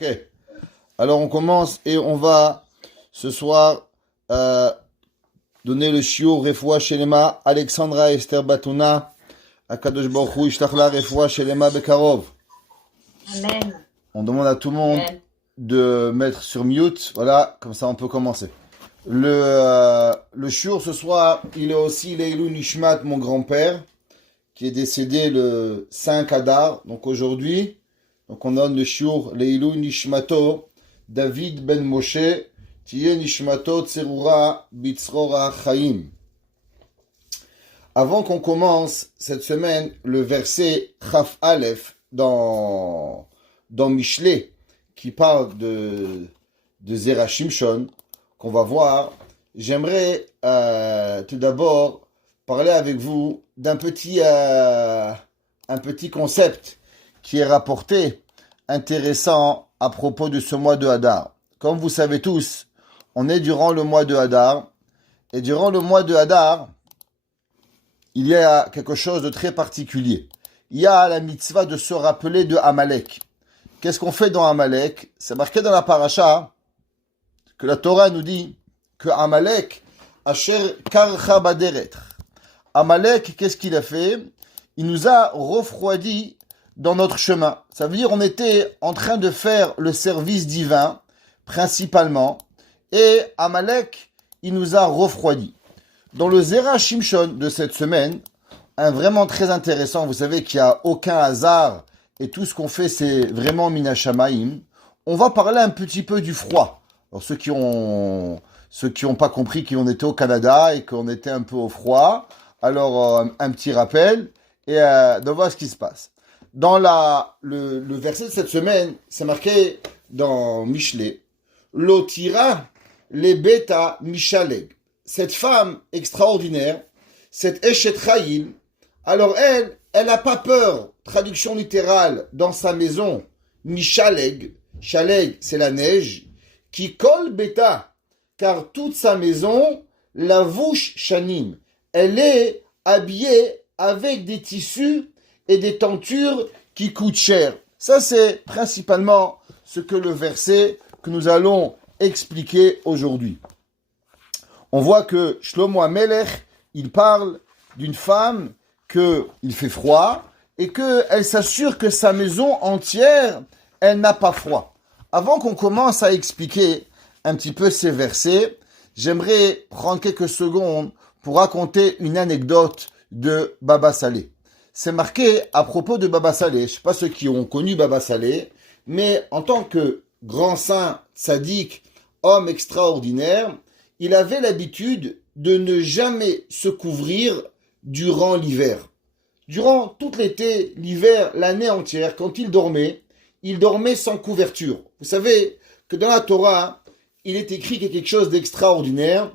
Ok, alors on commence et on va ce soir donner le shiur Refoua Shelema Alexandra Esther Batuna Akadosh Baruch Hu Ishtachla Refoua Shelema Bekarov. Amen. On demande à tout le monde Amen. de mettre sur mute, voilà, comme ça on peut commencer. Le shiur ce soir, il est aussi Leilou Nishmat, mon grand-père, qui est décédé le 5 Adar, donc aujourd'hui. Donc on donne le shiur Leilou Nishmato, David ben Moshe, Tiye Nishmato Tserura Bitzrora Chaim. Avant qu'on commence cette semaine, le verset Chaf Aleph dans Mishlei, qui parle de Zera Shimshon, qu'on va voir, j'aimerais tout d'abord parler avec vous d'un petit concept qui est rapporté, intéressant à propos de ce mois de Hadar. Comme vous savez tous, on est durant le mois de Hadar, et durant le mois de Hadar, il y a quelque chose de très particulier. Il y a la mitzvah de se rappeler de Amalek. Qu'est-ce qu'on fait dans Amalek? C'est marqué dans la paracha que la Torah nous dit que Amalek, Asher Karcha Baderetr. Amalek, qu'est-ce qu'il a fait? Il nous a refroidi dans notre chemin. Ça veut dire on était en train de faire le service divin, principalement, et Amalek, il nous a refroidi. Dans le Zera Shimshon de cette semaine, un vraiment très intéressant, vous savez qu'il n'y a aucun hasard, et tout ce qu'on fait, c'est vraiment Minashamaim. On va parler un petit peu du froid. Alors ceux qui ont pas compris qu'on était au Canada et qu'on était un peu au froid, alors un petit rappel, et de voir ce qui se passe. Dans le verset de cette semaine, c'est marqué dans Mishlei, Lotira lebeta mishaleg. Cette femme extraordinaire, cette Eshet Chayil, alors elle n'a pas peur, traduction littérale, dans sa maison, mishaleg, shaleg c'est la neige, qui colle beta, car toute sa maison, la vouche shanim, elle est habillée avec des tissus et des tentures qui coûtent cher. Ça, c'est principalement ce que le verset que nous allons expliquer aujourd'hui. On voit que Shlomo HaMelech, il parle d'une femme qu'il fait froid et qu'elle s'assure que sa maison entière, elle n'a pas froid. Avant qu'on commence à expliquer un petit peu ces versets, j'aimerais prendre quelques secondes pour raconter une anecdote de Baba Saleh. C'est marqué à propos de Baba Saleh. Je ne sais pas ceux qui ont connu Baba Saleh, mais en tant que grand saint, tzaddik, homme extraordinaire, il avait l'habitude de ne jamais se couvrir durant l'hiver. Durant tout l'été, l'hiver, l'année entière, quand il dormait sans couverture. Vous savez que dans la Torah, il est écrit qu'il y a quelque chose d'extraordinaire.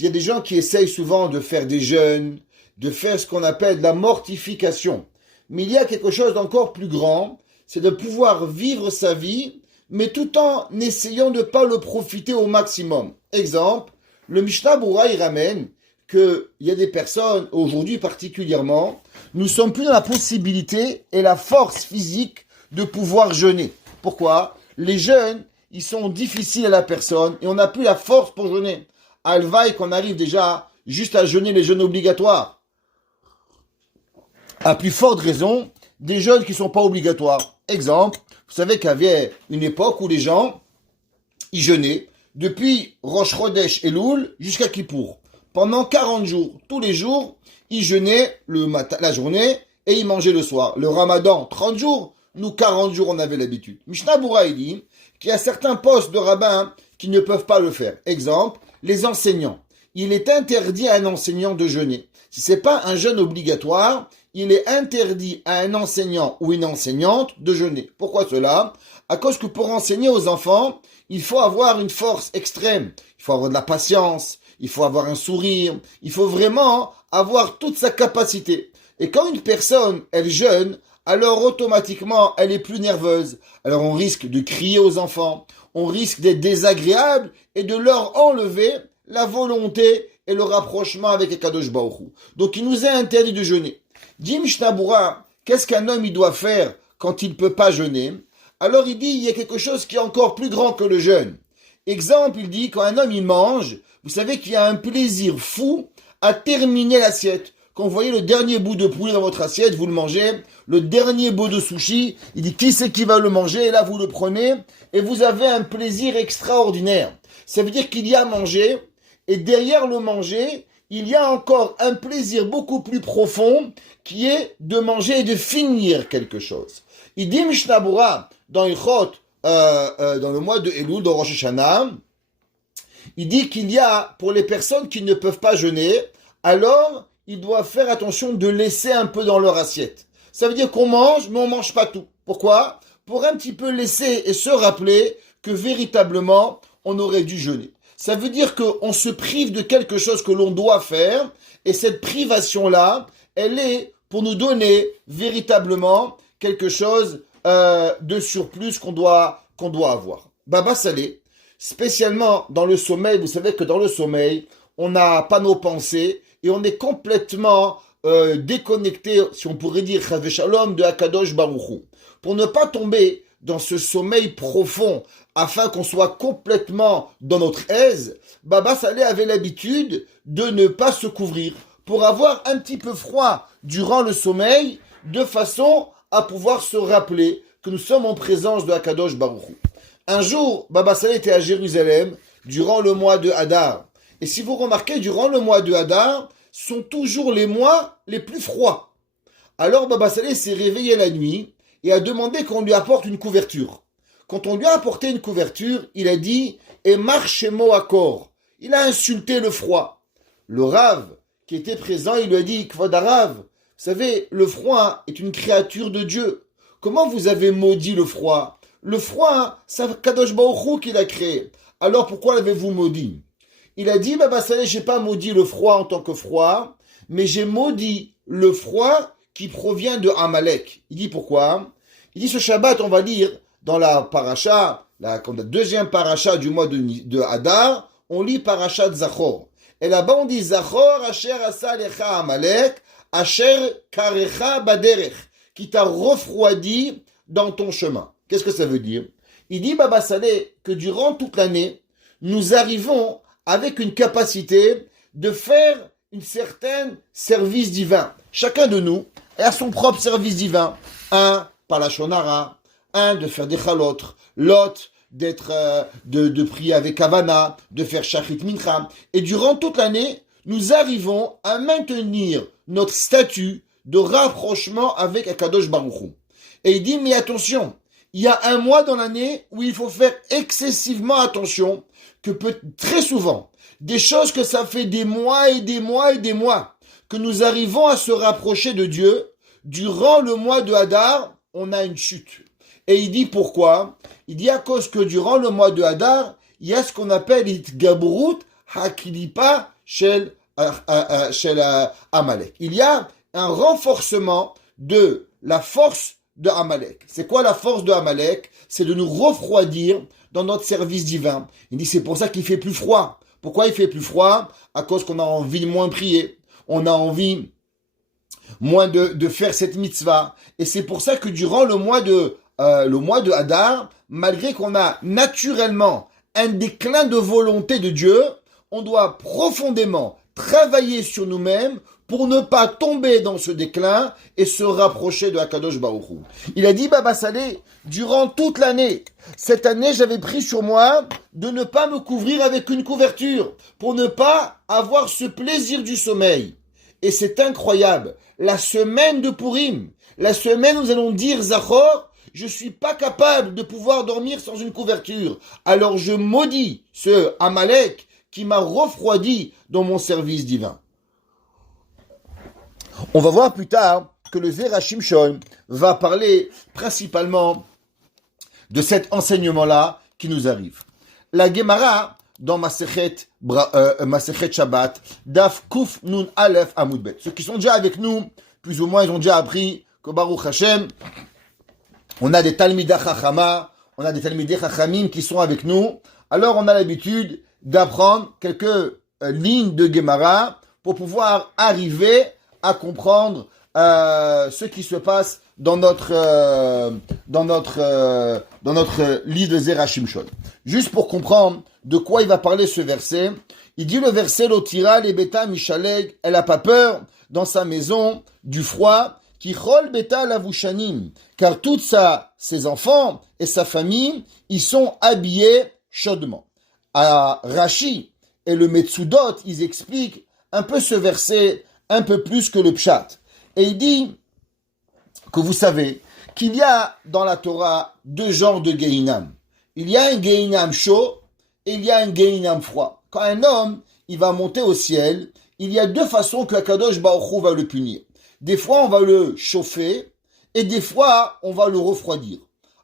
Il y a des gens qui essayent souvent de faire des jeûnes, de faire ce qu'on appelle la mortification. Mais il y a quelque chose d'encore plus grand, c'est de pouvoir vivre sa vie, mais tout en essayant de ne pas le profiter au maximum. Exemple, le Mishnah Berurah, il ramène qu'il y a des personnes, aujourd'hui particulièrement, nous ne sommes plus dans la possibilité et la force physique de pouvoir jeûner. Pourquoi? Les jeûnes, ils sont difficiles à la personne et on n'a plus la force pour jeûner. Alvaï qu'on arrive déjà juste à jeûner les jeûnes obligatoires. À plus forte raison, des jeûnes qui ne sont pas obligatoires. Exemple, vous savez qu'il y avait une époque où les gens, ils jeûnaient depuis Rosh Chodesh Elul jusqu'à Kippour. Pendant 40 jours, tous les jours, ils jeûnaient le matin, la journée et ils mangeaient le soir. Le Ramadan, 30 jours, nous 40 jours on avait l'habitude. Mishnah Berurah il dit qu'il y a certains postes de rabbins qui ne peuvent pas le faire. Exemple, les enseignants. Il est interdit à un enseignant de jeûner. Si c'est pas un jeûne obligatoire, il est interdit à un enseignant ou une enseignante de jeûner. Pourquoi cela? À cause que pour enseigner aux enfants, il faut avoir une force extrême. Il faut avoir de la patience, il faut avoir un sourire, il faut vraiment avoir toute sa capacité. Et quand une personne, elle jeûne, alors automatiquement, elle est plus nerveuse. Alors on risque de crier aux enfants, on risque d'être désagréable et de leur enlever la volonté et le rapprochement avec Akadosh Baruch Hu. Donc il nous est interdit de jeûner. Dit Mishnah Berurah, qu'est-ce qu'un homme il doit faire quand il ne peut pas jeûner? alors il dit, il y a quelque chose qui est encore plus grand que le jeûne. Exemple, il dit, quand un homme il mange, vous savez qu'il y a un plaisir fou à terminer l'assiette. Quand vous voyez le dernier bout de poulet dans votre assiette, vous le mangez, le dernier bout de sushi, il dit, qui c'est qui va le manger? Et là, vous le prenez, et vous avez un plaisir extraordinaire. Ça veut dire qu'il y a à manger, et derrière le manger, il y a encore un plaisir beaucoup plus profond, qui est de manger et de finir quelque chose. Il dit Mishnah Bura dans Ilchot, dans le mois de Elul, dans Rosh Hashanah, il dit qu'il y a, pour les personnes qui ne peuvent pas jeûner, alors ils doivent faire attention de laisser un peu dans leur assiette. Ça veut dire qu'on mange, mais on mange pas tout. Pourquoi? Pour un petit peu laisser et se rappeler que véritablement, on aurait dû jeûner. Ça veut dire qu'on se prive de quelque chose que l'on doit faire, et cette privation-là, elle est pour nous donner véritablement quelque chose de surplus qu'on doit avoir. Baba Salé, spécialement dans le sommeil, vous savez que dans le sommeil, on n'a pas nos pensées et on est complètement déconnecté, si on pourrait dire, Chave Shalom, de Akadosh Baruch Hu. Pour ne pas tomber dans ce sommeil profond, afin qu'on soit complètement dans notre aise, Baba Salé avait l'habitude de ne pas se couvrir pour avoir un petit peu froid durant le sommeil, de façon à pouvoir se rappeler que nous sommes en présence de Akadosh Baruch Hu. Un jour, Baba Salé était à Jérusalem durant le mois de Hadar. Et si vous remarquez, durant le mois de Hadar, sont toujours les mois les plus froids. Alors Baba Salé s'est réveillé la nuit et a demandé qu'on lui apporte une couverture. Quand on lui a apporté une couverture, il a dit « Et marchez-moi à corps ». Il a insulté le froid. Le Rav, qui était présent, il lui a dit « Kvod Rav, vous savez, le froid est une créature de Dieu. Comment vous avez maudit le froid? Le froid, c'est Kadosh Baruch Hu qui l'a créé. Alors pourquoi l'avez-vous maudit? Il a dit, Baba Salé, j'ai pas maudit le froid en tant que froid, mais j'ai maudit le froid qui provient de Amalek. Il dit pourquoi? Il dit ce Shabbat, on va lire dans la paracha, la deuxième paracha du mois de Hadar, on lit paracha de Zachor. Et là-bas on dit Zachor asher asa lecha Amalek, asher karecha baderech, qui t'a refroidi dans ton chemin. Qu'est-ce que ça veut dire? Il dit Baba Salé que durant toute l'année, nous arrivons avec une capacité de faire une certaine service divin. Chacun de nous a son propre service divin. Un, par la shonara, un, de faire des chalot, l'autre, de prier avec Havana, de faire shachit mincha. Et durant toute l'année, nous arrivons à maintenir notre statut de rapprochement avec Akadosh Baruch Hu. Et il dit, mais attention, il y a un mois dans l'année où il faut faire excessivement attention, que très souvent, des choses que ça fait des mois et des mois et des mois, que nous arrivons à se rapprocher de Dieu, durant le mois de Hadar, on a une chute. Et il dit pourquoi? Il dit à cause que durant le mois de Hadar, il y a ce qu'on appelle Itgabrut Hakilipa Shel Amalek. Il y a un renforcement de la force de Amalek. C'est quoi la force de Amalek? C'est de nous refroidir dans notre service divin. Il dit c'est pour ça qu'il fait plus froid. Pourquoi il fait plus froid? À cause qu'on a envie de moins prier. On a envie moins de faire cette mitzvah. Et c'est pour ça que durant le mois de Hadar, malgré qu'on a naturellement un déclin de volonté de Dieu, on doit profondément travailler sur nous-mêmes pour ne pas tomber dans ce déclin et se rapprocher de Akadosh Baruch Hu. Il a dit, Baba Salé, durant toute l'année, cette année, j'avais pris sur moi de ne pas me couvrir avec une couverture pour ne pas avoir ce plaisir du sommeil. Et c'est incroyable. La semaine de Purim, la semaine où nous allons dire Zachor, je suis pas capable de pouvoir dormir sans une couverture. Alors je maudis ce Amalek qui m'a refroidi dans mon service divin. On va voir plus tard que le Zera Shimshon va parler principalement de cet enseignement-là qui nous arrive. La Gemara, dans Masechet Shabbat, Daf Kuf Nun Aleph Amud Bet. Ceux qui sont déjà avec nous, plus ou moins, ils ont déjà appris que Baruch Hashem, on a des Talmidei Chachama, on a des Talmidei Chachamim qui sont avec nous. Alors on a l'habitude d'apprendre quelques lignes de Gemara pour pouvoir arriver à comprendre ce qui se passe dans notre livre de Zera Shimshon. Juste pour comprendre de quoi il va parler ce verset, il dit le verset Lotira les beta mishaleg, elle a pas peur dans sa maison du froid, qui chol beta lavushanim, car ses enfants et sa famille, ils sont habillés chaudement. À Rashi et le Metsudot, ils expliquent un peu ce verset, un peu plus que le Pshat. Et il dit que vous savez qu'il y a dans la Torah deux genres de Gehinam. Il y a un Gehinam chaud et il y a un Gehinam froid. Quand un homme, il va monter au ciel, il y a deux façons que Akadosh Baruch Hu va le punir. Des fois, on va le chauffer et des fois, on va le refroidir.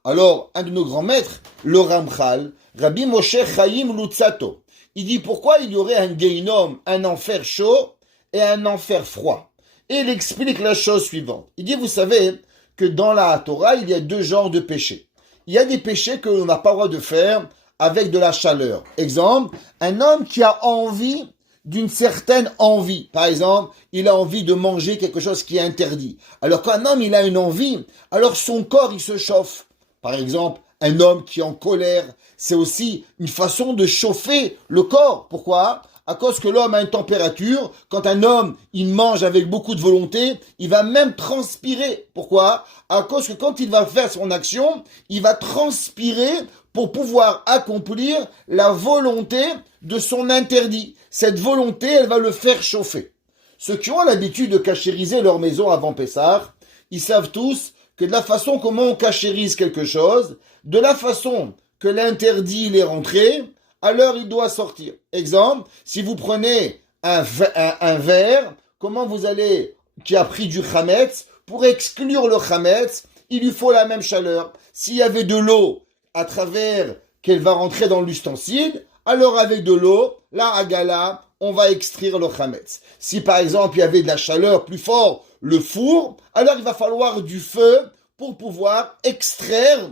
Alors, un de nos grands maîtres, le Ramchal, Rabbi Moshe Chaim Lutzato, il dit pourquoi il y aurait un Gehinom, un enfer chaud et un enfer froid. Et il explique la chose suivante. Il dit, vous savez que dans la Torah, il y a deux genres de péchés. Il y a des péchés que l'on n'a pas le droit de faire avec de la chaleur. Exemple, un homme qui a envie d'une certaine envie. Par exemple, il a envie de manger quelque chose qui est interdit. Alors qu'un homme, il a une envie, alors son corps, il se chauffe. Par exemple, un homme qui est en colère, c'est aussi une façon de chauffer le corps. Pourquoi ? À cause que l'homme a une température, quand un homme, il mange avec beaucoup de volonté, il va même transpirer. Pourquoi ? À cause que quand il va faire son action, il va transpirer pour pouvoir accomplir la volonté de son interdit. Cette volonté, elle va le faire chauffer. Ceux qui ont l'habitude de cachériser leur maison avant Pessah, ils savent tous que de la façon comment on cachérise quelque chose, de la façon que l'interdit il est rentré, alors il doit sortir. Exemple, si vous prenez un verre, comment vous allez, qui a pris du chametz, pour exclure le chametz, il lui faut la même chaleur. S'il y avait de l'eau à travers qu'elle va rentrer dans l'ustensile, alors avec de l'eau, la hagala, on va extraire le chametz. Si par exemple il y avait de la chaleur plus fort, le four, alors il va falloir du feu pour pouvoir extraire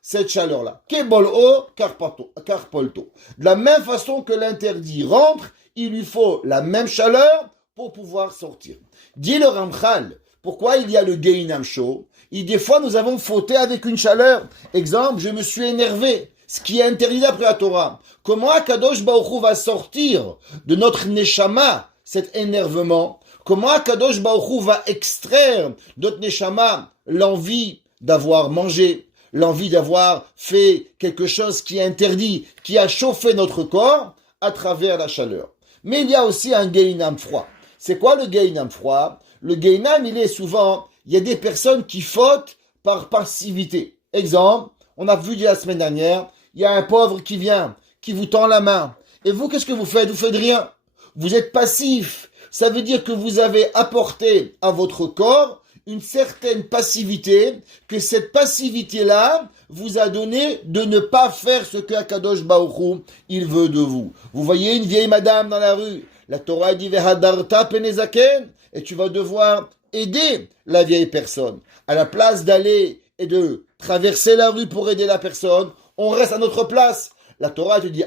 cette chaleur-là. Kebol'o karpolto. De la même façon que l'interdit rentre, il lui faut la même chaleur pour pouvoir sortir. Dit le Ramchal, pourquoi il y a le Gehinam chaud? Et des fois, nous avons fauté avec une chaleur. Exemple, je me suis énervé. Ce qui est interdit d'après la Torah. Comment Akadosh Baruch Hu va sortir de notre neshama cet énervement? Comment Akadosh Baruch Hu va extraire de notre neshama l'envie d'avoir mangé, l'envie d'avoir fait quelque chose qui est interdit, qui a chauffé notre corps à travers la chaleur. Mais il y a aussi un Gehinam froid. C'est quoi le Gehinam froid? Le Gehinam, il y a des personnes qui fautent par passivité. Exemple, on a vu la semaine dernière, il y a un pauvre qui vient, qui vous tend la main. Et vous, qu'est-ce que vous faites? Vous faites rien. Vous êtes passif. Ça veut dire que vous avez apporté à votre corps une certaine passivité, que cette passivité-là vous a donné de ne pas faire ce que Akadosh Baruch Hu, il veut de vous. Vous voyez une vieille madame dans la rue. La Torah dit Vehadarta penezaken, et tu vas devoir aider la vieille personne. À la place d'aller et de traverser la rue pour aider la personne, on reste à notre place. La Torah te dit,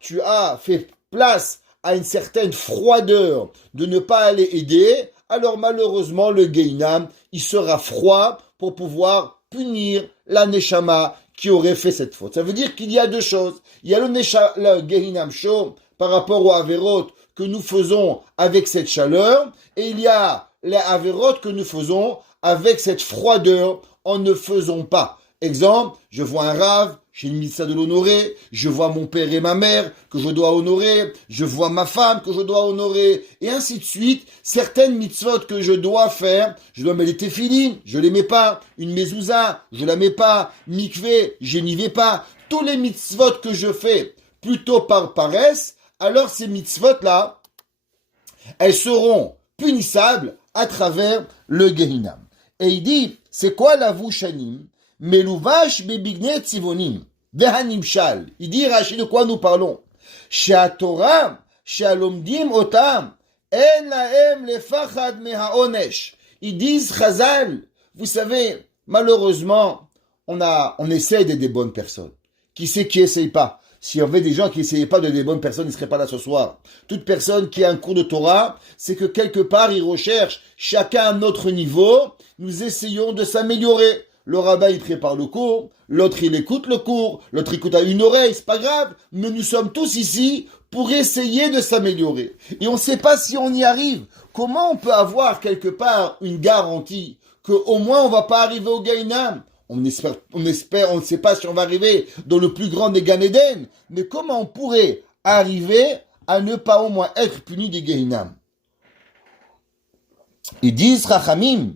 tu as fait place à une certaine froideur de ne pas aller aider, alors malheureusement le Gehinam, il sera froid pour pouvoir punir la Neshama qui aurait fait cette faute. Ça veut dire qu'il y a deux choses. Il y a le Gehinam chaud par rapport aux Averot que nous faisons avec cette chaleur, et il y a les Averot que nous faisons avec cette froideur en ne faisant pas. Exemple, je vois un rave, j'ai une mitzvah de l'honorer, je vois mon père et ma mère que je dois honorer, je vois ma femme que je dois honorer, et ainsi de suite. Certaines mitzvot que je dois faire, je dois mettre les téphilines, je les mets pas, une mezouza, je la mets pas, mikvé, je n'y vais pas. Tous les mitzvot que je fais plutôt par paresse, alors ces mitzvot-là, elles seront punissables à travers le Gehinam. Et il dit, c'est quoi la vushanim? Meluvash bebigne tzivonim. Vehanimshal. Il dit, Rashi, de quoi nous parlons? She'atorah, she'alomdim otam, en lahem lefachad mehaonesh. Ils disent, Chazal, vous savez, malheureusement, on essaie d'être des bonnes personnes. Qui c'est qui essaye pas? S'il y avait des gens qui n'essayaient pas de des bonnes personnes, ils ne seraient pas là ce soir. Toute personne qui a un cours de Torah, c'est que quelque part, ils recherchent chacun à notre niveau. Nous essayons de s'améliorer. Le rabbin, il prépare le cours. L'autre, il écoute le cours. L'autre écoute à une oreille, c'est pas grave. Mais nous sommes tous ici pour essayer de s'améliorer. Et on ne sait pas si on y arrive. Comment on peut avoir quelque part une garantie qu'au moins on va pas arriver au Gainam? On espère, on ne sait pas si on va arriver dans le plus grand des Gan Eden, mais comment on pourrait arriver à ne pas au moins être puni des Gainam? Ils disent, Rachamim,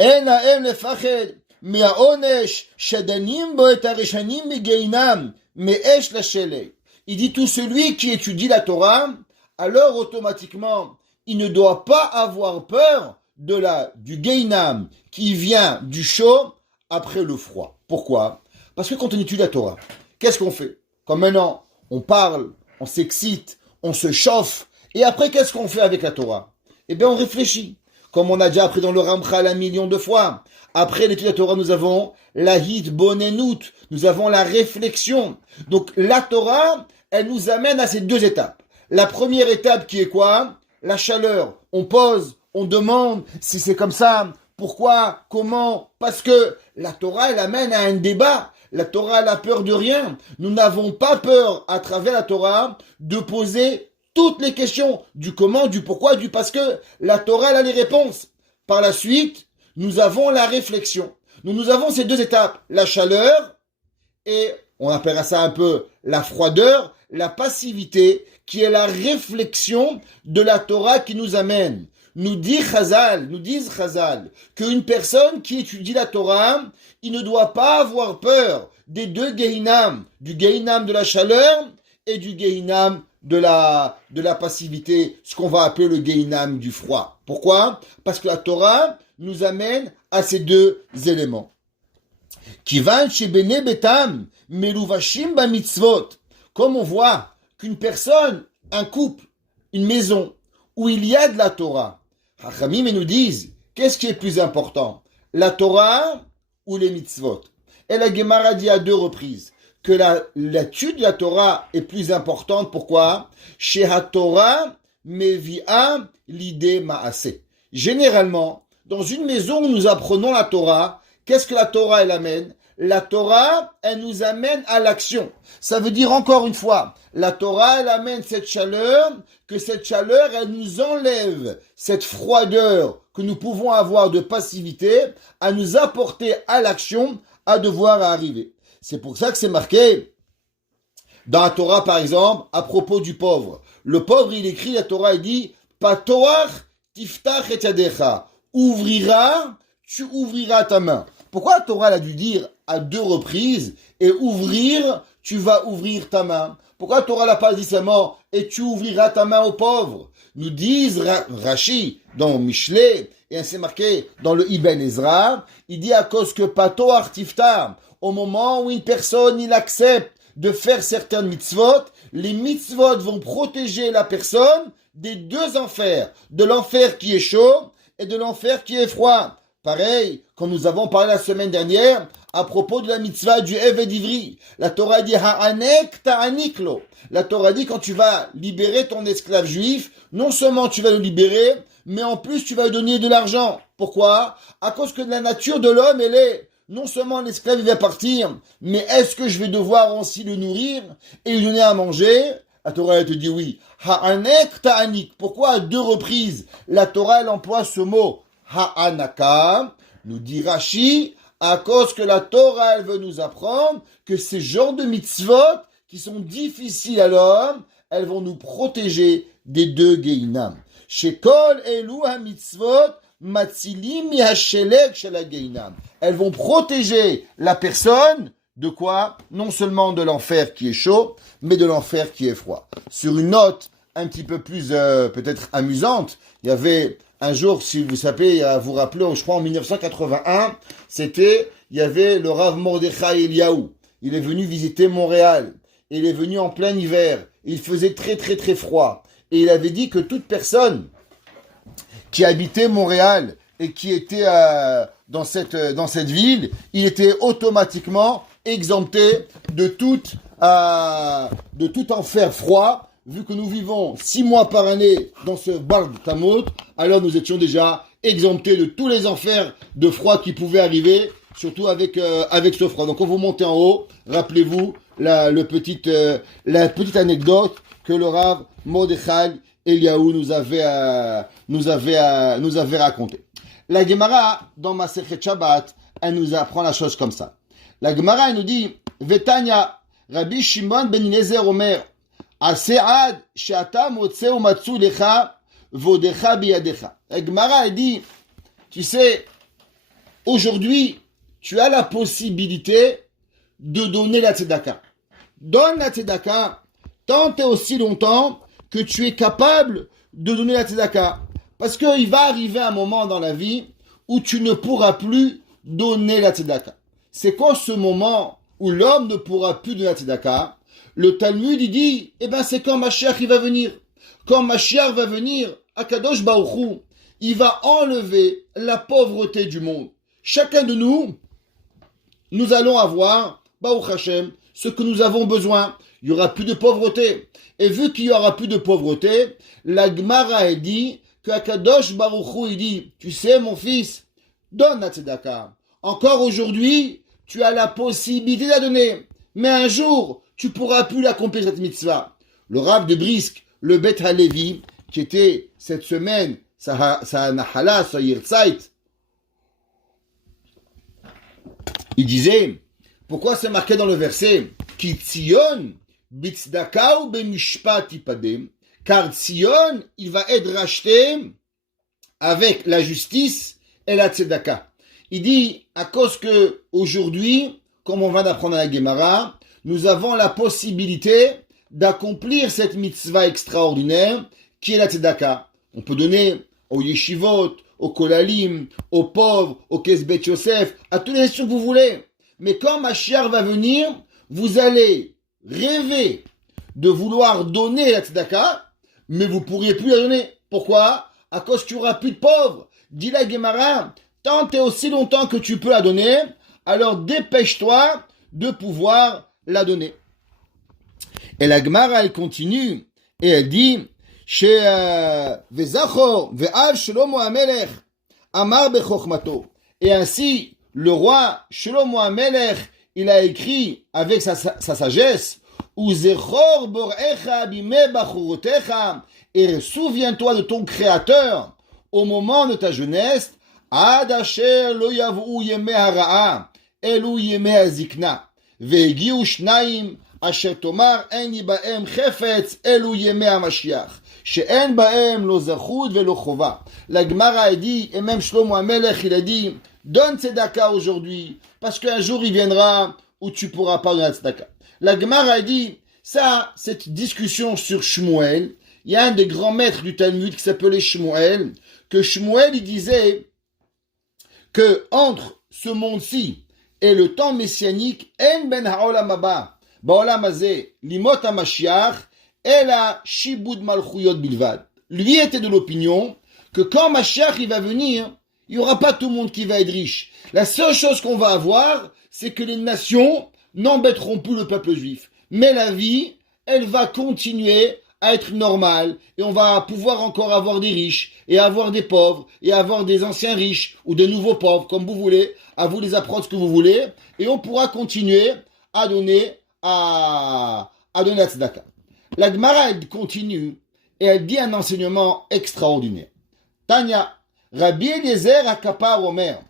En ha'em lefached, me'aonesh, shadanim bo et harishanim me'gainam, me'esh la'shelek. Il dit tout celui qui étudie la Torah, alors automatiquement, il ne doit pas avoir peur du Gainam qui vient du chaud après le froid. Pourquoi? Parce que quand on étudie la Torah, qu'est-ce qu'on fait? Comme maintenant, on parle, on s'excite, on se chauffe, et après, qu'est-ce qu'on fait avec la Torah? Eh bien, on réfléchit. Comme on a déjà appris dans le Ramchal 1 million de fois. Après l'étude de la Torah, nous avons la hitbonenut, nous avons la réflexion. Donc, la Torah, elle nous amène à ces deux étapes. La première étape qui est quoi? La chaleur. On pose, on demande si c'est comme ça, pourquoi, comment, parce que la Torah, elle amène à un débat. La Torah, elle a peur de rien. Nous n'avons pas peur, à travers la Torah, de poser toutes les questions du comment, du pourquoi, du parce que la Torah, elle a les réponses. Par la suite, nous avons la réflexion. Nous avons ces deux étapes, la chaleur et, on appellera ça un peu la froideur, la passivité, qui est la réflexion de la Torah qui nous amène. Nous disent Chazal, qu'une personne qui étudie la Torah, il ne doit pas avoir peur des deux Gehinam, du Gehinam de la chaleur et du Gehinam de la passivité, ce qu'on va appeler le Gehinam du froid. Pourquoi? Parce que la Torah nous amène à ces deux éléments. Kivan shebene betam meluvashim ba mitzvot. Comme on voit qu'une personne, un couple, une maison, où il y a de la Torah, Hachamim nous disent, qu'est-ce qui est plus important? La Torah ou les mitzvot? Et la Gemara dit à 2 reprises que l'étude de la Torah est plus importante. Pourquoi? Chez HaTorah mevi'a l'idée ma'aseh. Généralement, dans une maison où nous apprenons la Torah, qu'est-ce que la Torah elle amène? La Torah, elle nous amène à l'action. Ça veut dire encore une fois, la Torah, elle amène cette chaleur, que cette chaleur, elle nous enlève cette froideur que nous pouvons avoir de passivité, à nous apporter à l'action, à devoir arriver. C'est pour ça que c'est marqué dans la Torah, par exemple, à propos du pauvre. Le pauvre, il écrit, la Torah, il dit, Patoach tiftach et yadecha. Tu ouvriras ta main. Pourquoi la Torah elle a dû dire à 2 reprises et ouvrir, tu vas ouvrir ta main? Pourquoi la Torah l'a pas dit seulement et tu ouvriras ta main aux pauvres? Nous disent Rashi dans Mishlei et c'est marqué dans le Ibn Ezra, il dit à cause que Pato Artifta, au moment où une personne il accepte de faire certaines mitzvot, les mitzvot vont protéger la personne des 2 enfers, de l'enfer qui est chaud et de l'enfer qui est froid. Pareil, quand nous avons parlé la semaine dernière, à propos de la mitzvah du Eved Ivri, la Torah dit Ha'anek ta'aniklo. La Torah dit quand tu vas libérer ton esclave juif, non seulement tu vas le libérer, mais en plus tu vas lui donner de l'argent. Pourquoi? À cause que de la nature de l'homme, elle est, non seulement l'esclave il va partir, mais est-ce que je vais devoir aussi le nourrir et lui donner à manger? La Torah elle te dit oui. Ha'anek ta'anik. Pourquoi à 2 reprises la Torah elle emploie ce mot Ha'anaka? Nous dit Rashi, à cause que la Torah, elle veut nous apprendre que ces genres de mitzvot qui sont difficiles à l'homme, elles vont nous protéger des 2 Gehinam. Shekol elu ha-mitzvot matzilim mi-hashelek shel ha-Gehinam. Elles vont protéger la personne de quoi? Non seulement de l'enfer qui est chaud, mais de l'enfer qui est froid. Sur une note un petit peu plus peut-être amusante, il y avait un jour, si vous savez, vous rappelez, je crois en 1981, il y avait le Rav Mordechai Eliaou. Il est venu visiter Montréal. Et il est venu en plein hiver. Il faisait très très très froid. Et il avait dit que toute personne qui habitait Montréal et qui était dans cette ville, il était automatiquement exempté de tout enfer froid. Vu que nous vivons 6 mois par année dans ce Bard Tamot, alors nous étions déjà exemptés de tous les enfers de froid qui pouvaient arriver, surtout avec ce froid. Donc quand vous montez en haut, rappelez-vous la petite anecdote que le Rav Mordechai Eliaou nous avait raconté. La Gemara, dans Masechet Shabbat, elle nous apprend la chose comme ça. La Gemara, elle nous dit, Vetanya, Rabbi Shimon ben Eliezer Omer, Asead, Sheata Motseu Matsu Lecha, Vodecha Biyadecha. La Gemara, elle dit, tu sais, aujourd'hui, tu as la possibilité de donner la tzedaka. Donne la tzedaka tant et aussi longtemps que tu es capable de donner la tzedaka. Parce qu'il va arriver un moment dans la vie où tu ne pourras plus donner la tzedaka. C'est quoi ce moment où l'homme ne pourra plus donner la tzedaka? Le Talmud, il dit, c'est quand Mashiach il va venir. Quand Mashiach va venir, Akadosh Baruch Hu, il va enlever la pauvreté du monde. Chacun de nous, nous allons avoir, Baruch Hashem, ce que nous avons besoin. Il n'y aura plus de pauvreté. Et vu qu'il n'y aura plus de pauvreté, la Gemara a dit que Akadosh Baruch Hu, il dit, tu sais mon fils, donne la tzedaka. Encore aujourd'hui, tu as la possibilité de la donner. Mais un jour, tu pourras plus l'accomplir cette mitzvah. Le Rav de Brisk, le Bet Halevi, qui était cette semaine, sa nahala, sa yirtzait, il disait, pourquoi c'est marqué dans le verset, Ki Tzion, bitzdaka ou bemishpat ipadem, car Tzion, il va être racheté avec la justice et la tzedaka. Il dit, à cause que aujourd'hui, comme on va d'apprendre à la Gemara, nous avons la possibilité d'accomplir cette mitzvah extraordinaire qui est la tzedaka. On peut donner aux yeshivot, aux kolalim, aux pauvres, aux kesbet Yosef, à tous les gens que vous voulez. Mais quand Mashiach va venir, vous allez rêver de vouloir donner la tzedaka, mais vous ne pourriez plus la donner. Pourquoi? À cause qu'il n'y aura plus de pauvres. Dit la Gemara, tant et aussi longtemps que tu peux la donner, alors dépêche-toi de pouvoir la donner. Et la Gemara, elle continue, et elle dit, Vezachor ve'av Shlomo HaMelech amar bechokhmato. Et ainsi, le roi Shlomo HaMelech, il a écrit avec sa sagesse, Uzechor borecha bimei bachurotecha, et souviens-toi de ton créateur au moment de ta jeunesse, ad asher lo yavu yemei hara'a, elu yemei hazikna, ve'egiu shnayim asher tomar en bahem chefetz, elu yemei hamashiach, she'en bahem lo zachut ve'lo chova. La Gemara a dit, et même Shlomo HaMelech, il a dit, donne tzedaka aujourd'hui, parce qu'un jour il viendra où tu pourras pas donner la tzedaka. La Gemara a dit, ça, cette discussion sur Shmuel, il y a un des grands maîtres du Talmud qui s'appelait Shmuel, que Shmuel, il disait que entre ce monde-ci et le temps messianique, en ben ha'olam haba, ba'olam hazeh, limot ha'mashiach, ela shibud malchuyot bilvad. Lui était de l'opinion que quand Mashiach il va venir, il n'y aura pas tout le monde qui va être riche. La seule chose qu'on va avoir, c'est que les nations n'embêteront plus le peuple juif. Mais la vie, elle va continuer à être normale et on va pouvoir encore avoir des riches et avoir des pauvres et avoir des anciens riches ou des nouveaux pauvres, comme vous voulez, à vous les apprendre ce que vous voulez, et on pourra continuer à donner la tzedaka. La Gemara, elle continue et elle dit un enseignement extraordinaire. Tanya, Rabbi Eliezer HaKappar Omer,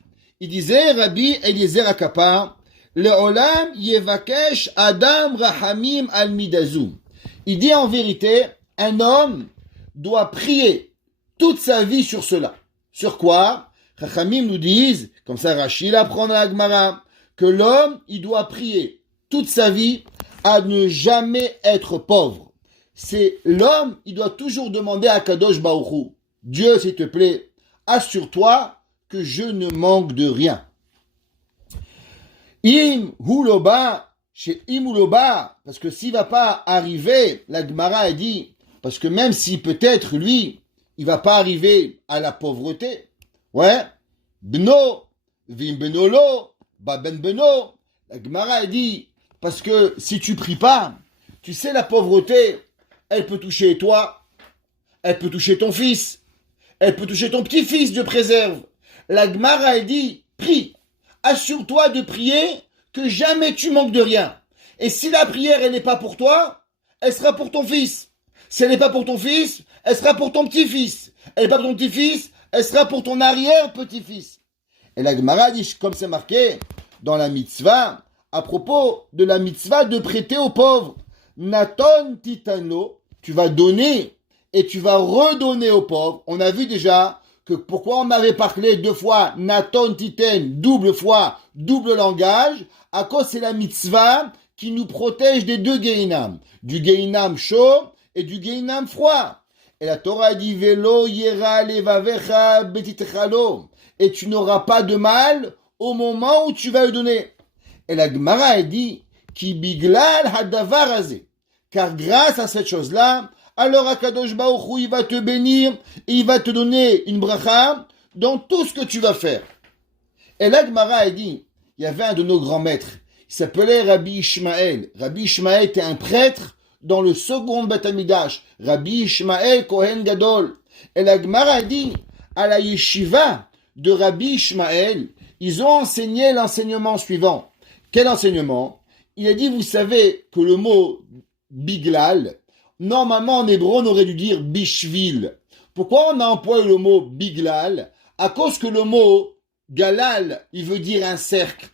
il disait Rabbi Eliezer HaKappar, Le'olam yevakesh Adam Rahamim al Midazum. Il dit en vérité, un homme doit prier toute sa vie sur cela. Sur quoi? Rahamim nous disent, comme ça Rachid apprend dans la Gemara, que l'homme, il doit prier toute sa vie à ne jamais être pauvre. C'est l'homme, il doit toujours demander à Kadosh Baruch Hu, Dieu, s'il te plaît, assure-toi que je ne manque de rien. Im huloba, chez im huloba, parce que s'il va pas arriver, la Gemara a dit, parce que même si peut-être lui, il va pas arriver à la pauvreté, ouais, bno, vim benolo, baben beno. La Gemara dit, parce que si tu pries pas, tu sais, la pauvreté, elle peut toucher toi, elle peut toucher ton fils, elle peut toucher ton petit-fils, Dieu préserve. La Gemara, elle dit, prie, assure-toi de prier que jamais tu manques de rien. Et si la prière, elle n'est pas pour toi, elle sera pour ton fils. Si elle n'est pas pour ton fils, elle sera pour ton petit-fils. Elle n'est pas pour ton petit-fils, elle sera pour ton arrière-petit-fils. Et la Gemara dit, comme c'est marqué dans la mitzvah, à propos de la mitzvah de prêter aux pauvres, Naton titano, tu vas donner et tu vas redonner aux pauvres. On a vu déjà que pourquoi on avait parlé 2 fois Naton titen, double fois, double langage, à cause c'est la mitzvah qui nous protège des 2 Gehinam, du Gehinam chaud et du Gehinam froid. Et la Torah dit Velo yera levavecha betitechalo, et tu n'auras pas de mal au moment où tu vas le donner. Et la Gemara a dit Ki biglal hadavar hazeh, car grâce à cette chose-là, alors Akadosh Baruch Hu, il va te bénir et il va te donner une bracha dans tout ce que tu vas faire. Et la Gemara a dit, il y avait un de nos grands maîtres, il s'appelait Rabbi Ishmael. Rabbi Ishmael était un prêtre dans le second Beth Amidash. Rabbi Ishmael Kohen Gadol. Et la Gemara a dit, à la yeshiva de Rabbi Ishmael, ils ont enseigné l'enseignement suivant. Quel enseignement? Il a dit, vous savez que le mot biglal, normalement en hébreu on aurait dû dire bishvil. Pourquoi on a employé le mot biglal? À cause que le mot galal, il veut dire un cercle.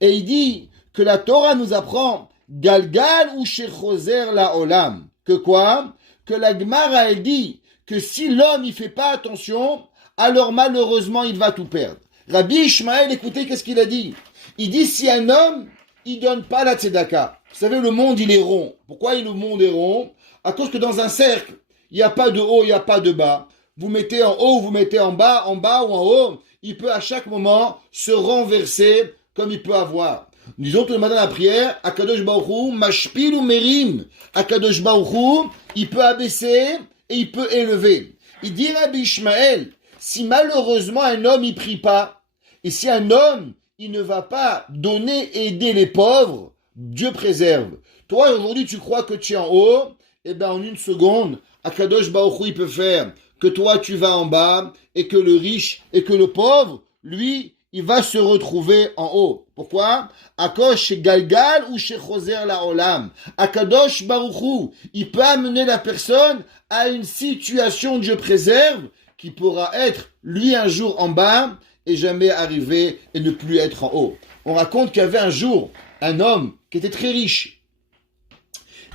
Et il dit que la Torah nous apprend galgal ou shechoser la olam. Que quoi? Que la Gemara elle dit que si l'homme il fait pas attention, alors malheureusement il va tout perdre. Rabbi Ishmael, écoutez qu'est-ce qu'il a dit? Il dit si un homme il donne pas la tzedaka. Vous savez le monde il est rond. Pourquoi le monde est rond? À cause que dans un cercle, il n'y a pas de haut, il n'y a pas de bas. Vous mettez en haut, vous mettez en bas ou en haut, il peut à chaque moment se renverser comme il peut avoir. Disons tout le matin à la prière, Akadosh Baruch Hu, Mashpil ou Merim. Akadosh Baruch Hu, il peut abaisser et il peut élever. Il dit Rabbi Ishmael, si malheureusement un homme il prie pas, et si un homme il ne va pas donner, aider les pauvres, Dieu préserve. Toi aujourd'hui tu crois que tu es en haut, et bien en une seconde, Akadosh Baruch Hu, il peut faire que toi tu vas en bas et que le riche et que le pauvre, lui, il va se retrouver en haut. Pourquoi? Akosh chez Galgal ou chez Choser la Olam. Akadosh Baruch Hu, il peut amener la personne à une situation, Dieu préserve, qui pourra être lui un jour en bas et jamais arriver et ne plus être en haut. On raconte qu'il y avait un jour un homme qui était très riche.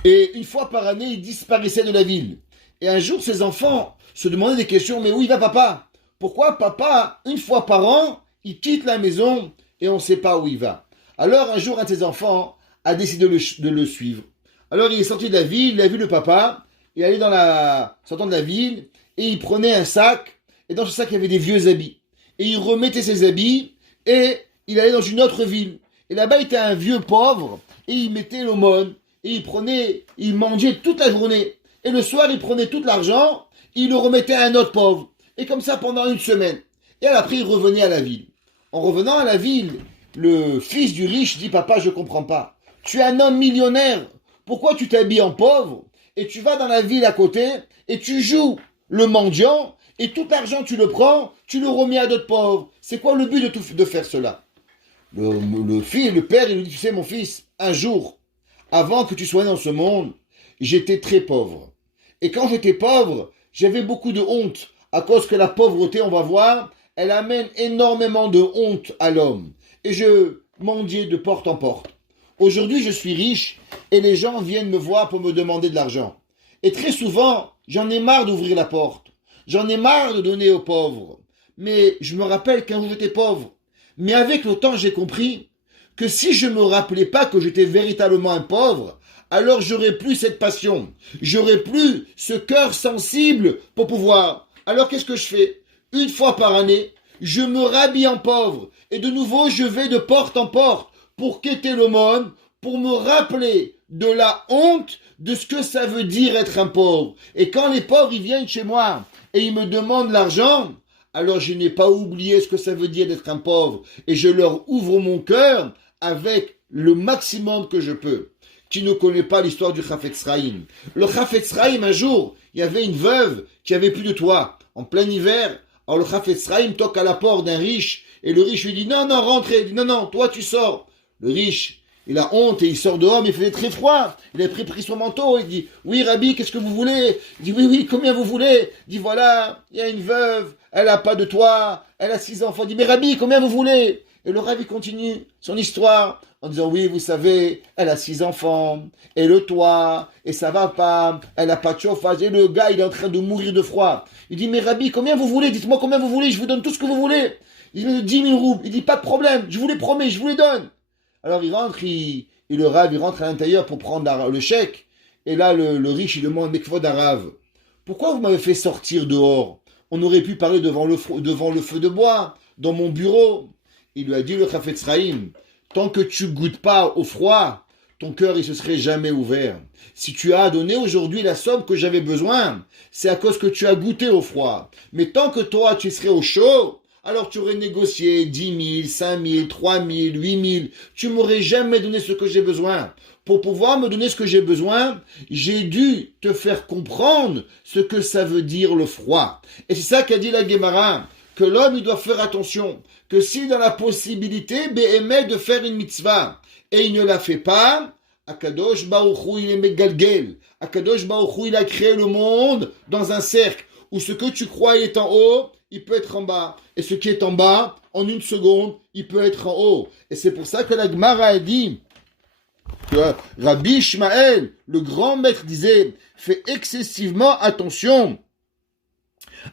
Et une fois par année, il disparaissait de la ville. Et un jour, ses enfants se demandaient des questions. Mais où il va, papa? Pourquoi papa, une fois par an, il quitte la maison et on ne sait pas où il va? Alors, un jour, un de ses enfants a décidé de le suivre. Alors, il est sorti de la ville, il a vu le papa, il est allé sortant de la ville, et il prenait un sac, et dans ce sac, il y avait des vieux habits. Et il remettait ses habits, et il allait dans une autre ville. Et là-bas, il était un vieux pauvre, et il mettait l'aumône. Et il mangeait toute la journée. Et le soir, il prenait tout l'argent, il le remettait à un autre pauvre. Et comme ça pendant une semaine. Et après, il revenait à la ville. En revenant à la ville, le fils du riche dit, papa, je comprends pas. Tu es un homme millionnaire. Pourquoi tu t'habilles en pauvre et tu vas dans la ville à côté et tu joues le mendiant et tout l'argent tu le prends, tu le remets à d'autres pauvres. C'est quoi le but de faire cela? Le père, il lui dit, tu sais mon fils, un jour, avant que tu sois né dans ce monde, j'étais très pauvre. Et quand j'étais pauvre, j'avais beaucoup de honte. À cause que la pauvreté, on va voir, elle amène énormément de honte à l'homme. Et je mendiais de porte en porte. Aujourd'hui, je suis riche et les gens viennent me voir pour me demander de l'argent. Et très souvent, j'en ai marre d'ouvrir la porte. J'en ai marre de donner aux pauvres. Mais je me rappelle qu'un jour j'étais pauvre. Mais avec le temps, j'ai compris que si je me rappelais pas que j'étais véritablement un pauvre, alors j'aurais plus cette passion. J'aurais plus ce cœur sensible pour pouvoir. Alors qu'est-ce que je fais? Une fois par année, je me rhabille en pauvre. Et de nouveau, je vais de porte en porte pour quêter l'aumône, pour me rappeler de la honte de ce que ça veut dire être un pauvre. Et quand les pauvres ils viennent chez moi et ils me demandent l'argent, alors je n'ai pas oublié ce que ça veut dire d'être un pauvre, et je leur ouvre mon cœur avec le maximum que je peux. Qui ne connaît pas l'histoire du Chafetz Chaim? Le Chafetz Chaim, un jour, il y avait une veuve qui avait plus de toit, en plein hiver. Alors le Chafetz Chaim toque à la porte d'un riche, et le riche lui dit, non, non, rentrez. Il dit, non, non, toi tu sors. Le riche, il a honte et il sort dehors, mais il faisait très froid. Il a pris son manteau, il dit, oui, Rabbi, qu'est-ce que vous voulez? Il dit, oui, oui, combien vous voulez? Il dit, voilà, il y a une veuve, elle n'a pas de toit, elle a 6 enfants. Il dit, mais Rabbi, combien vous voulez? Et le Rabbi continue son histoire en disant, oui, vous savez, elle a 6 enfants, et le toit, et ça va pas, elle n'a pas de chauffage, et le gars, il est en train de mourir de froid. Il dit, mais Rabbi, combien vous voulez? Dites-moi combien vous voulez, je vous donne tout ce que vous voulez. Il dit, 10 000 roubles. Il dit, pas de problème, je vous les promets, je vous les donne. Alors il rentre, et le Rav, il rentre à l'intérieur pour prendre le chèque, et là, le riche, il demande, mais Kvod Rav, pourquoi vous m'avez fait sortir dehors? On aurait pu parler devant le feu de bois, dans mon bureau. Il lui a dit, le Chafetz Chaim, tant que tu goûtes pas au froid, ton cœur, il se serait jamais ouvert. Si tu as donné aujourd'hui la somme que j'avais besoin, c'est à cause que tu as goûté au froid. Mais tant que toi, tu serais au chaud, alors tu aurais négocié 10 000, 5 000, 3 000, 8 000. Tu m'aurais jamais donné ce que j'ai besoin. Pour pouvoir me donner ce que j'ai besoin, j'ai dû te faire comprendre ce que ça veut dire le froid. Et c'est ça qu'a dit la Gemara, que l'homme, il doit faire attention, que s'il a la possibilité, béhémet de faire une mitzvah, et il ne la fait pas, Akadosh Baruch Hu, il est Megalgel. Akadosh Baruch Hu, il a créé le monde dans un cercle, où ce que tu crois est en haut, il peut être en bas. Et ce qui est en bas, en une seconde, il peut être en haut. Et c'est pour ça que la Gemara a dit que Rabbi Ishmael, le grand maître, disait, fais excessivement attention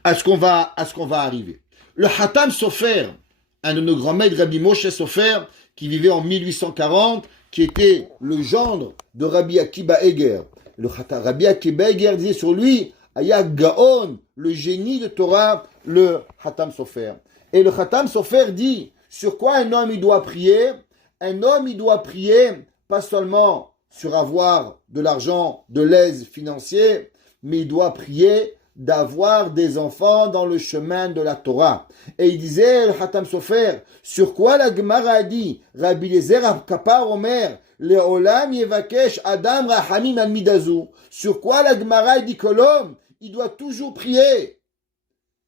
à ce qu'on va arriver. Le Hatam Sofer, un de nos grands maîtres, Rabbi Moshe Sofer, qui vivait en 1840, qui était le gendre de Rabbi Akiba Eger. Rabbi Akiba Eger disait sur lui, Aya Gaon, le génie de Torah, le Hatam Sofer. Et le Hatam Sofer dit, sur quoi un homme il doit prier? Un homme il doit prier, pas seulement sur avoir de l'argent, de l'aise financière, mais il doit prier d'avoir des enfants dans le chemin de la Torah. Et il disait, le Hatam Sofer, sur quoi la Gemara a dit, Rabbi Eliezer Kapar Omer, Leolam Yevakesh Adam Rahamim al Midazu. Sur quoi la Gemara a dit que l'homme, il doit toujours prier?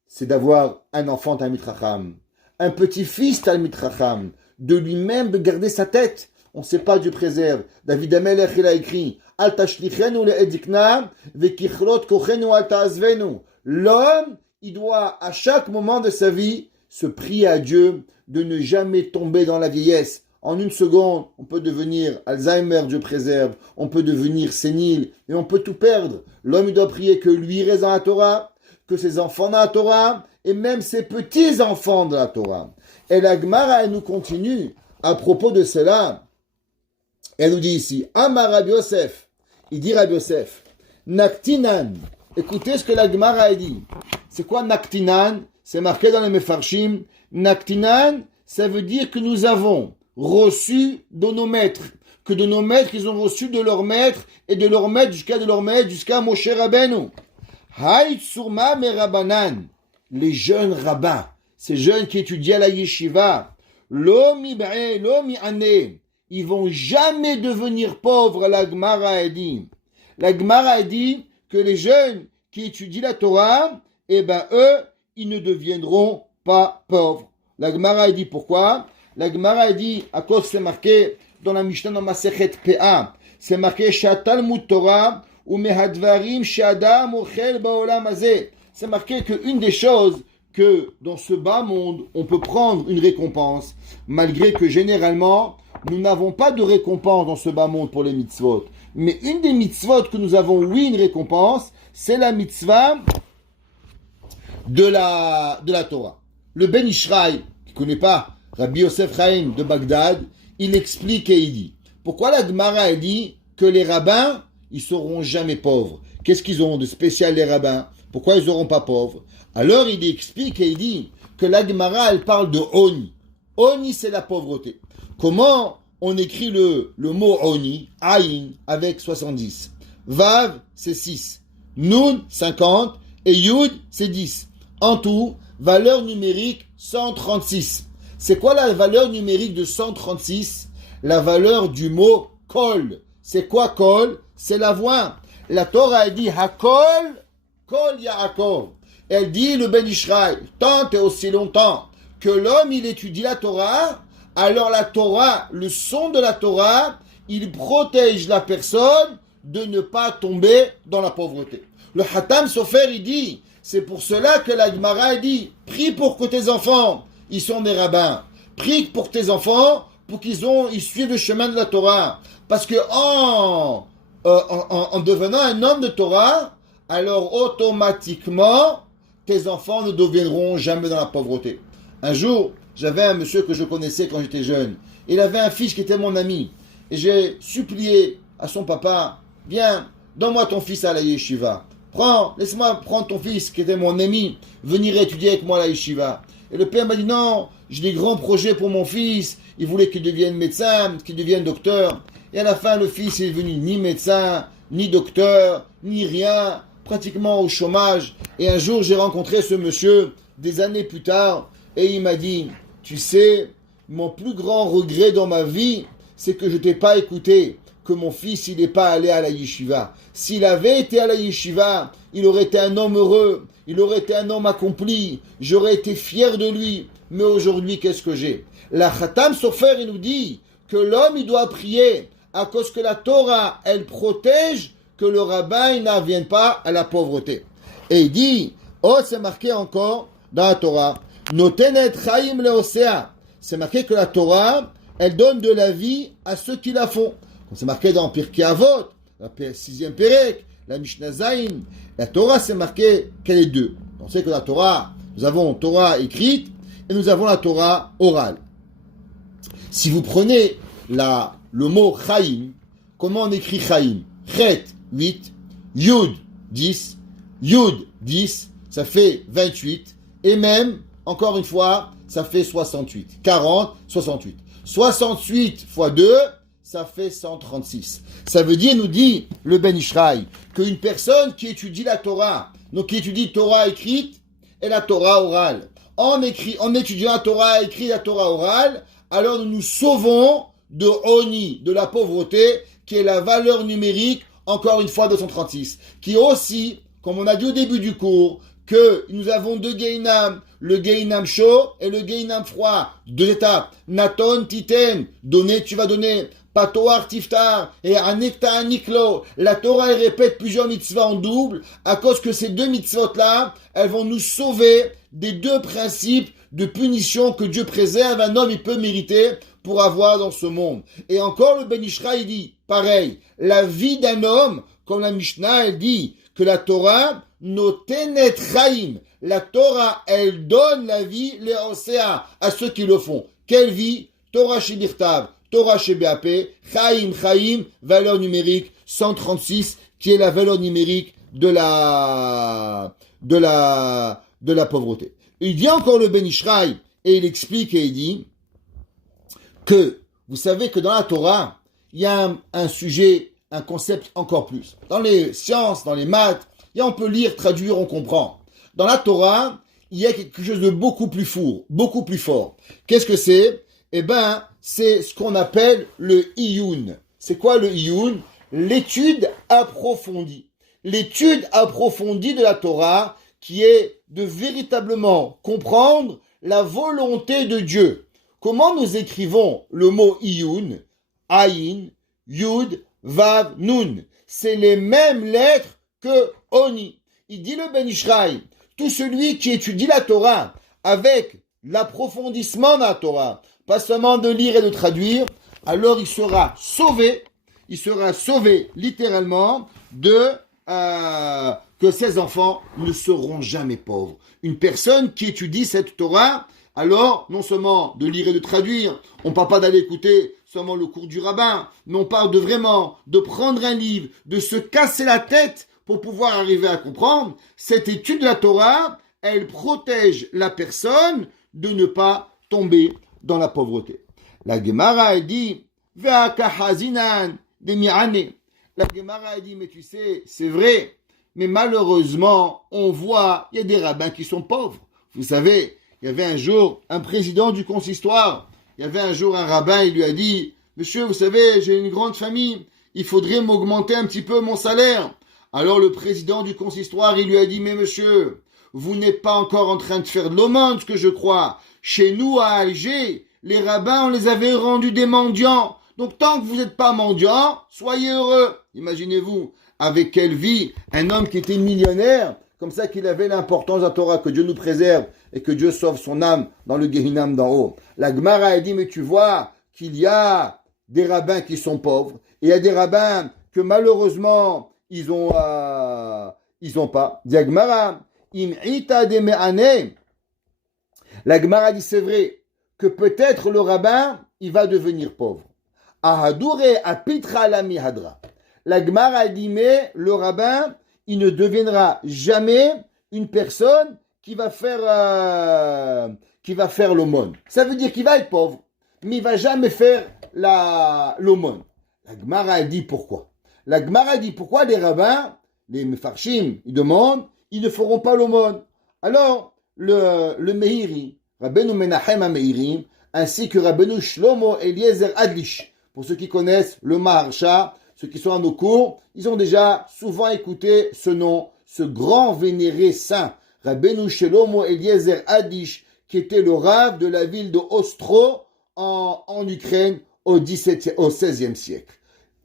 C'est d'avoir un enfant Talmid Chacham, un petit-fils Talmid Chacham, de lui-même de garder sa tête. On ne sait pas, Dieu préserve. David Amelech, il a écrit, Al tashlichenu le'edikna, vekichlot kochenu al ta'azvenu. L'homme, il doit, à chaque moment de sa vie, se prier à Dieu de ne jamais tomber dans la vieillesse. En une seconde, on peut devenir Alzheimer, Dieu préserve. On peut devenir sénile et on peut tout perdre. L'homme, il doit prier que lui reste dans la Torah, que ses enfants dans la Torah et même ses petits-enfants dans la Torah. Et la Gemara, elle nous continue à propos de cela. Elle nous dit ici, Amar Rabbi Yosef, il dit Rabbi Yosef, Naktinan, écoutez ce que la Gemara a dit. C'est quoi Naktinan? C'est marqué dans les Mefarshim. Naktinan, ça veut dire que nous avons reçu de nos maîtres, que de nos maîtres, ils ont reçu de leurs maîtres, et de leurs maîtres jusqu'à Moshe Rabbeinu. Haït Surma Merabanan, les jeunes rabbins, ces jeunes qui étudient à la yeshiva, Lomi B'e, Lomi Ane, ils vont jamais devenir pauvres, la Gemara a dit. La Gemara a dit que les jeunes qui étudient la Torah, eh ben eux, ils ne deviendront pas pauvres. La Gemara a dit pourquoi? La Gemara a dit, à cause c'est marqué dans la Mishnah dans Masechet Pe'a, c'est marqué Shatalmud Torah ou Mehadvarim Shadam Ochel Baolam Hazeh. C'est marqué qu'une des choses que dans ce bas monde, on peut prendre une récompense, malgré que généralement, nous n'avons pas de récompense dans ce bas monde pour les mitzvot. Mais une des mitzvot que nous avons, oui, une récompense, c'est la mitzvah de la Torah. Le Ben Ishraï, qui ne connaît pas Rabbi Yosef Chaim de Bagdad, il explique et il dit, pourquoi la Gemara a dit que les rabbins, ils seront jamais pauvres? Qu'est-ce qu'ils ont de spécial les rabbins? Pourquoi ils n'auront pas pauvres? Alors il explique et il dit que la Gemara, elle parle de Oni. Oni, c'est la pauvreté. Comment on écrit le mot Oni, Aïn, avec 70. Vav, c'est 6. Nun, 50. Et Yud, c'est 10. En tout, valeur numérique 136. C'est quoi la valeur numérique de 136? La valeur du mot kol. C'est quoi kol? C'est la voix. La Torah elle dit hakol, kol Yaakov. Elle dit le Ben Ishraï, tant et aussi longtemps que l'homme il étudie la Torah, alors la Torah, le son de la Torah, il protège la personne de ne pas tomber dans la pauvreté. Le Hatam Sofer il dit, c'est pour cela que la Gemara dit, prie pour que tes enfants, ils sont des rabbins. Prie pour tes enfants pour ils suivent le chemin de la Torah. Parce que en devenant un homme de Torah, alors automatiquement, tes enfants ne deviendront jamais dans la pauvreté. Un jour, j'avais un monsieur que je connaissais quand j'étais jeune. Il avait un fils qui était mon ami. Et j'ai supplié à son papa, viens, donne-moi ton fils à la yeshiva. Laisse-moi prendre ton fils qui était mon ami, venir étudier avec moi à la yeshiva. Et le père m'a dit non, j'ai des grands projets pour mon fils. Il voulait qu'il devienne médecin, qu'il devienne docteur. Et à la fin, le fils est devenu ni médecin, ni docteur, ni rien, pratiquement au chômage. Et un jour, j'ai rencontré ce monsieur, des années plus tard, et il m'a dit, tu sais, mon plus grand regret dans ma vie, c'est que je t'ai pas écouté, que mon fils, il n'est pas allé à la yeshiva. S'il avait été à la yeshiva, il aurait été un homme heureux, il aurait été un homme accompli, j'aurais été fier de lui. Mais aujourd'hui, qu'est-ce que j'ai? La Khatam Sofer, il nous dit que l'homme, il doit prier à cause que la Torah, elle protège que le rabbin, il n'avienne pas à la pauvreté. Et il dit, oh, c'est marqué encore dans la Torah, Notenet Chaim Leosea. C'est marqué que la Torah, elle donne de la vie à ceux qui la font. C'est marqué dans Pirkei Avot, la 6e Pérek, la Mishnah Zayin. La Torah, c'est marqué qu'elle est deux. On sait que la Torah, nous avons Torah écrite et nous avons la Torah orale. Si vous prenez le mot Chaim, comment on écrit Chaim? Chet, 8, Yud, 10, Yud, 10, ça fait 28, et même, encore une fois, ça fait 68. 40, 68. 68 fois 2, ça fait 136. Ça veut dire, nous dit le Ben Ishraï, qu'une personne qui étudie la Torah, donc qui étudie Torah écrite et la Torah orale, en étudiant la Torah écrite et la Torah orale, alors nous nous sauvons de Oni, de la pauvreté, qui est la valeur numérique, encore une fois, de 136, qui est aussi, comme on a dit au début du cours, que nous avons deux Gehinam, le Gehinam chaud et le Gehinam froid. Deux étapes. Naton, Titen, donner, tu vas donner. Patoar, Tiftar, et Anekta, Aniklo. La Torah, elle répète plusieurs mitzvahs en double, à cause que ces deux mitzvot-là, elles vont nous sauver des deux principes de punition que Dieu préserve. Un homme, il peut mériter pour avoir dans ce monde. Et encore, le Ben Ishra, il dit, pareil, la vie d'un homme, comme la Mishnah, elle dit, que la Torah, notenet chaim. La Torah, elle donne la vie, les océans, à ceux qui le font. Quelle vie? Torah Shebirtav, Torah Shebap, Chaim, valeur numérique 136, qui est la valeur numérique de la pauvreté. Il vient encore le Ben Ishraï, et il explique et il dit que, vous savez que dans la Torah, il y a un sujet, un concept encore plus. Dans les sciences, dans les maths, on peut lire, traduire, on comprend. Dans la Torah, il y a quelque chose de beaucoup plus fort. Qu'est-ce que c'est? Eh ben, c'est ce qu'on appelle le iyun. C'est quoi le iyun? L'étude approfondie. L'étude approfondie de la Torah, qui est de véritablement comprendre la volonté de Dieu. Comment nous écrivons le mot iyun? Ayin, Yud, Vav, Nun. C'est les mêmes lettres que Oni. Il dit le Ben Ishraï, tout celui qui étudie la Torah avec l'approfondissement de la Torah, pas seulement de lire et de traduire, alors il sera sauvé littéralement que ses enfants ne seront jamais pauvres. Une personne qui étudie cette Torah, alors non seulement de lire et de traduire, on ne parle pas d'aller écouter seulement le cours du rabbin, mais on parle de prendre un livre, de se casser la tête pour pouvoir arriver à comprendre. Cette étude de la Torah, elle protège la personne de ne pas tomber dans la pauvreté. La Gemara, elle dit, Ve'akahazinan demi'ane. La Gemara, elle dit, mais tu sais, c'est vrai, mais malheureusement, on voit, il y a des rabbins qui sont pauvres. Vous savez, il y avait un jour un président du consistoire. Il y avait un jour un rabbin, il lui a dit, monsieur, vous savez, j'ai une grande famille, il faudrait m'augmenter un petit peu mon salaire. Alors le président du consistoire, il lui a dit, mais monsieur, vous n'êtes pas encore en train de faire de l'aumône, ce que je crois. Chez nous, à Alger, les rabbins, on les avait rendus des mendiants. Donc tant que vous n'êtes pas mendiant, soyez heureux. Imaginez-vous, avec quelle vie, un homme qui était millionnaire, comme ça qu'il avait l'importance de la Torah, que Dieu nous préserve et que Dieu sauve son âme dans le Gehinam d'en haut. La Gemara a dit, mais tu vois qu'il y a des rabbins qui sont pauvres, et il y a des rabbins que malheureusement, ils ont pas. Dit la Gemara, im'ita de me'ane. La Gemara dit, c'est vrai, que peut-être le rabbin, il va devenir pauvre. Ahadure apitra la mihadra. La Gemara dit, mais le rabbin, il ne deviendra jamais une personne qui va faire l'aumône. Ça veut dire qu'il va être pauvre, mais il va jamais faire l'aumône. La Gemara dit pourquoi. La Gemara dit pourquoi les rabbins, les mefarshim, ils demandent, ils ne feront pas l'aumône. Alors, le Meiri, Rabbeinu Menachem HaMeiri, ainsi que Rabbeinu Shlomo Eliezer Adlish, pour ceux qui connaissent le Maharsha, ceux qui sont à nos cours, ils ont déjà souvent écouté ce nom, ce grand vénéré saint, Rabbeinu Shlomo Eliezer Adlish, qui était le rav de la ville de Ostro en Ukraine au XVIe siècle.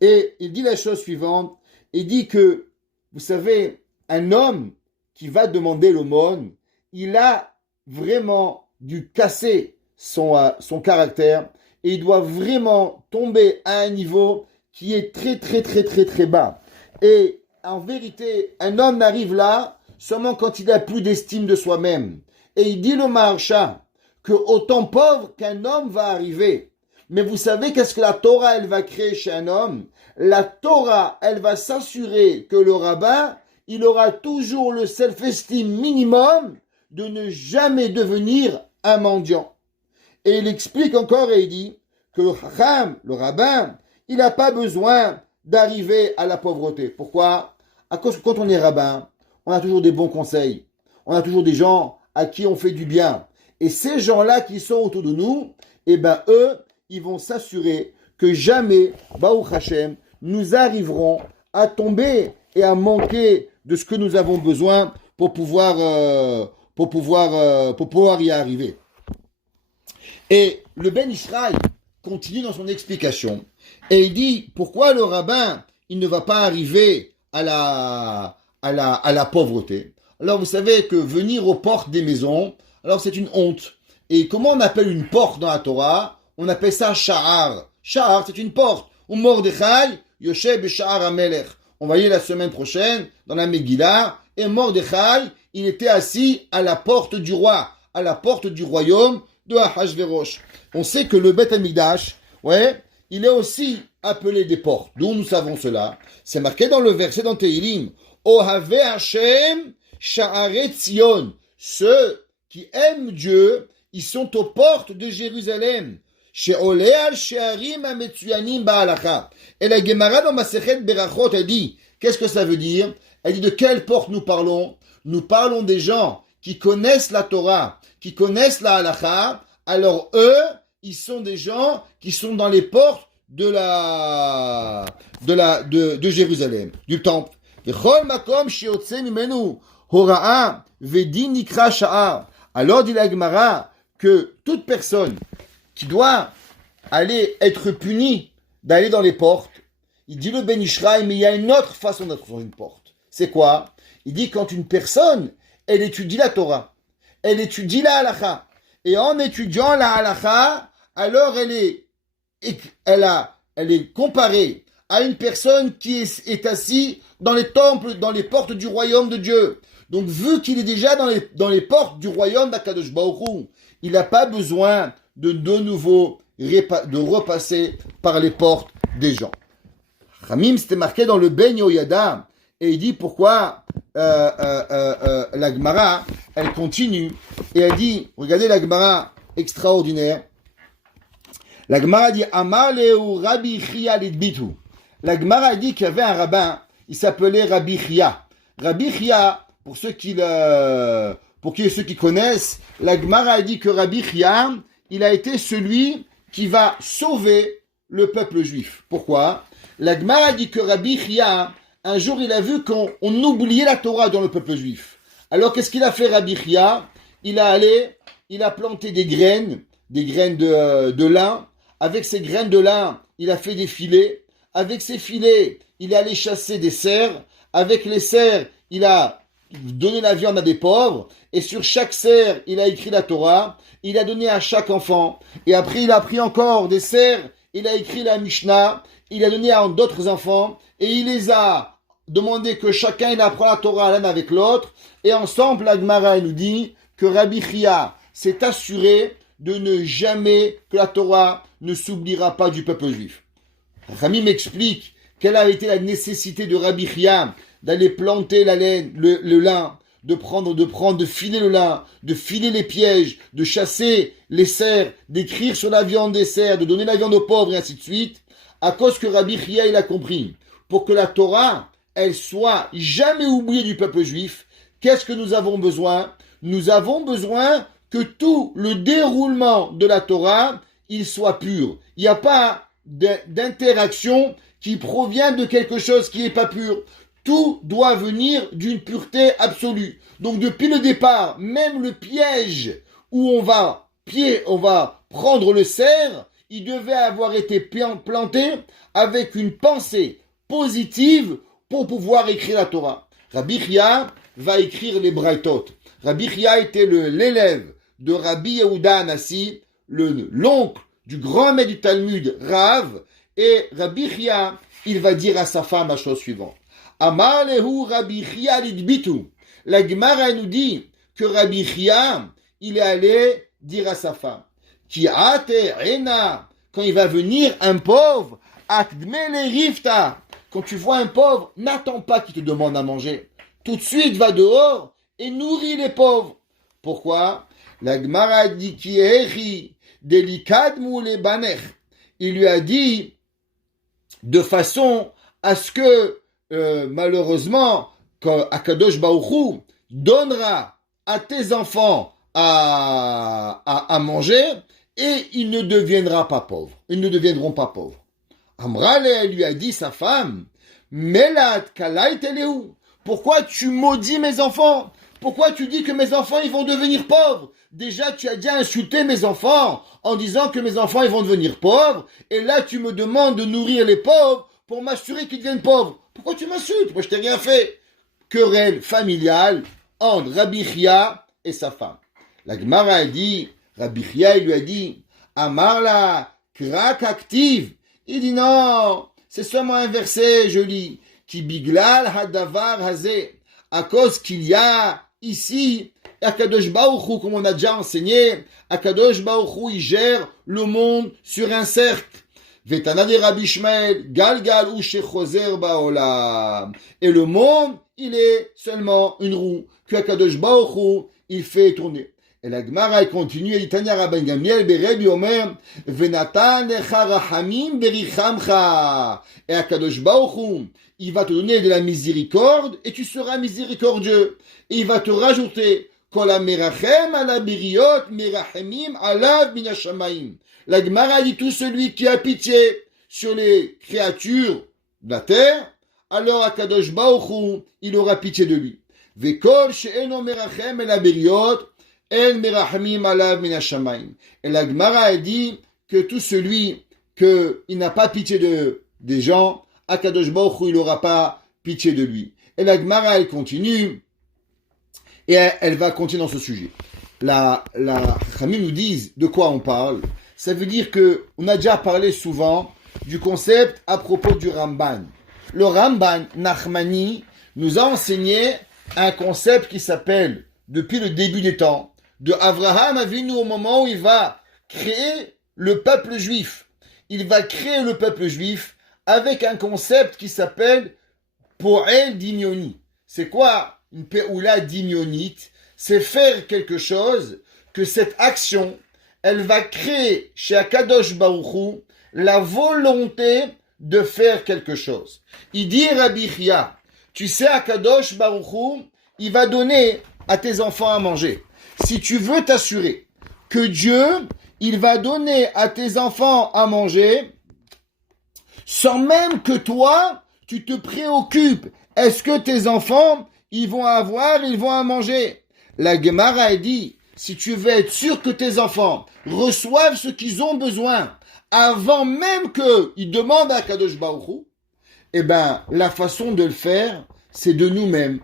Et il dit la chose suivante, il dit que, vous savez, un homme qui va demander l'aumône, il a vraiment dû casser son caractère et il doit vraiment tomber à un niveau qui est très très très très très bas. Et en vérité, un homme n'arrive là seulement quand il a plus d'estime de soi-même. Et il dit le Maharsha que autant pauvre qu'un homme va arriver. Mais vous savez qu'est-ce que la Torah elle va créer chez un homme? La Torah elle va s'assurer que le rabbin il aura toujours le self-esteem minimum de ne jamais devenir un mendiant. Et il explique encore et il dit que le chacham, le rabbin, il n'a pas besoin d'arriver à la pauvreté. Pourquoi? À cause que quand on est rabbin, on a toujours des bons conseils. On a toujours des gens à qui on fait du bien. Et ces gens-là qui sont autour de nous, eh ben eux, ils vont s'assurer que jamais, Baruch Hashem, nous arriverons à tomber et à manquer de ce que nous avons besoin pour pouvoir y arriver. Et le Ben Ishraï continue dans son explication et il dit pourquoi le rabbin il ne va pas arriver à la pauvreté. Alors vous savez que venir aux portes des maisons, alors c'est une honte. Et comment on appelle une porte dans la Torah? On appelle ça sha'ar. Sha'ar c'est une porte. Ou Mordechai Yoshev Sha'ar HaMelech. On va y aller la semaine prochaine dans la Megillah. Et Mordechai, il était assis à la porte du roi, à la porte du royaume de Ahashverosh. On sait que le Beth Amikdash, il est aussi appelé des portes. D'où nous savons cela? C'est marqué dans le verset dans Tehilim. Ohave Hashem Sha'aret Zion. Ceux qui aiment Dieu, ils sont aux portes de Jérusalem. She'oleh al she'arim hametsuyanim ba'alacha. Et la Gemara dans Masechet Berachot a dit, qu'est-ce que ça veut dire? Elle dit de quelle porte nous parlons? Nous parlons des gens qui connaissent la Torah, qui connaissent la halacha. Alors eux, ils sont des gens qui sont dans les portes de Jérusalem, du temple. V'chol makom she'yotze mimenu hora'a v'din nikra sha'ar. Alors dit la Gemara que toute personne qui doit aller être punie d'aller dans les portes, il dit le Ben Ishraï, mais il y a une autre façon d'être dans une porte. C'est quoi? Il dit quand une personne, elle étudie la Torah, elle étudie la halacha, et en étudiant la halacha, alors elle est comparée à une personne qui est assise dans les temples, dans les portes du royaume de Dieu. Donc vu qu'il est déjà dans les portes du royaume d'Akadosh Baruch Hu, il n'a pas besoin de nouveau de repasser par les portes des gens. Ramim, c'était marqué dans le Ben Yoyada, et il dit pourquoi la Gemara, elle continue, et elle dit, regardez la Gemara extraordinaire, la Gemara dit, Amar leu Rabbi Chia lidbitu. La Gemara dit qu'il y avait un rabbin, il s'appelait Rabbi Chia. Rabbi Chia, pour ceux qui pour ceux qui connaissent, la Gemara a dit que Rabbi Chia, il a été celui qui va sauver le peuple juif. Pourquoi? La Gemara a dit que Rabbi Chia, un jour, il a vu qu'on oubliait la Torah dans le peuple juif. Alors, qu'est-ce qu'il a fait, Rabbi Chia? Il a planté des graines de lin. Avec ces graines de lin, il a fait des filets. Avec ces filets, il est allé chasser des cerfs. Avec les cerfs, il a donné la viande à des pauvres. Et sur chaque cerf, il a écrit la Torah. Il a donné à chaque enfant. Et après, il a pris encore des cerfs. Il a écrit la Mishnah. Il a donné à d'autres enfants. Et il les a demandé que chacun il apprend la Torah l'un avec l'autre. Et ensemble, la Gemara nous dit que Rabbi Chia s'est assuré de ne jamais que la Torah ne s'oubliera pas du peuple juif. Rami m'explique quelle a été la nécessité de Rabbi Chia d'aller planter la laine, le lin, de filer le lin, de filer les pièges, de chasser les cerfs, d'écrire sur la viande des cerfs, de donner la viande aux pauvres et ainsi de suite, à cause que Rabbi Chia il a compris. Pour que la Torah, elle soit jamais oubliée du peuple juif, qu'est-ce que nous avons besoin? Nous avons besoin que tout le déroulement de la Torah, il soit pur. Il n'y a pas d'interaction qui provient de quelque chose qui n'est pas pur. Tout doit venir d'une pureté absolue. Donc depuis le départ, même le piège où on va prendre le cerf, il devait avoir été planté avec une pensée positive pour pouvoir écrire la Torah. Rabbi Chia va écrire les Braithot. Rabbi Chia était l'élève de Rabbi Yehuda Anassi, l'oncle du grand maître du Talmud, Rav, et Rabbi Chia, il va dire à sa femme la chose suivante. Amar lehu Rabbi Chia lidbitu. La Gemara nous dit que Rabbi Chia, il est allé dire à sa femme, Ki ate ena, quand il va venir un pauvre, akdme le rifta. Quand tu vois un pauvre, n'attends pas qu'il te demande à manger. Tout de suite, va dehors et nourris les pauvres. Pourquoi? La Gemara dit qui est délicadmu les banech. Il lui a dit de façon à ce que malheureusement Akadosh Baruch Hu donnera à tes enfants à manger et ils ne deviendront pas pauvres. Ils ne deviendront pas pauvres. Amrale lui a dit sa femme, Melat kalait teleu. Pourquoi tu maudis mes enfants? Pourquoi tu dis que mes enfants ils vont devenir pauvres? Déjà tu as déjà insulté mes enfants en disant que mes enfants ils vont devenir pauvres et là tu me demandes de nourrir les pauvres pour m'assurer qu'ils deviennent pauvres. Pourquoi tu m'insultes? Moi je t'ai rien fait. Querelle familiale entre Rabbi Chia et sa femme. La Gemara a dit, Rabbi Chia il lui a dit, Amarla krak active. Il dit non, c'est seulement un verset, je lis, qui biglal hadavar hazé, à cause qu'il y a ici, Akadosh Baruch Hu, comme on a déjà enseigné, Akadosh Baruch Hu, il gère le monde sur un cercle. Vetana de Rabbi Shmuel, galgal ou shechozer baolam. Et le monde, il est seulement une roue que Akadosh Baruch Hu, il fait tourner. Et la Gemara continue, et Tanya Rabban Gamiel, Berebi Omer, Venatan lecha rachamim berichamcha. Et Akadosh Baruch Hu, il va te donner de la miséricorde, et tu seras miséricordieux. Et il va te rajouter, Kol hamerachem ala biriot, merachemim alav min hashamayim. La Gemara dit tout celui qui a pitié sur les créatures de la terre, alors Akadosh Baruch Hu, il aura pitié de lui. Vekol she'eno merachem ala biriot, El merachmim alav min hashamayim. Et la Gemara a dit que tout celui il n'a pas pitié des gens, Akadosh Baruch Hu, il n'aura pas pitié de lui. Et la Gemara, elle continue, et elle va continuer dans ce sujet. La Chamim nous disent de quoi on parle. Ça veut dire que on a déjà parlé souvent du concept à propos du Ramban. Le Ramban Nachmani nous a enseigné un concept qui s'appelle, depuis le début des temps, de Avraham Avinu au moment où il va créer le peuple juif. Il va créer le peuple juif avec un concept qui s'appelle Po'el Dimioni. C'est quoi une Pe'oula Dimionite? C'est faire quelque chose que cette action, elle va créer chez Akadosh Baruch Hu la volonté de faire quelque chose. Il dit Rabbi Chia, tu sais Akadosh Baruch Hu, il va donner à tes enfants à manger, si tu veux t'assurer que Dieu, il va donner à tes enfants à manger, sans même que toi, tu te préoccupes, est-ce que tes enfants, ils vont à manger? La Gemara a dit, si tu veux être sûr que tes enfants reçoivent ce qu'ils ont besoin, avant même qu'ils demandent à Kadosh Baruch Hu, eh ben, la façon de le faire, c'est de nous-mêmes.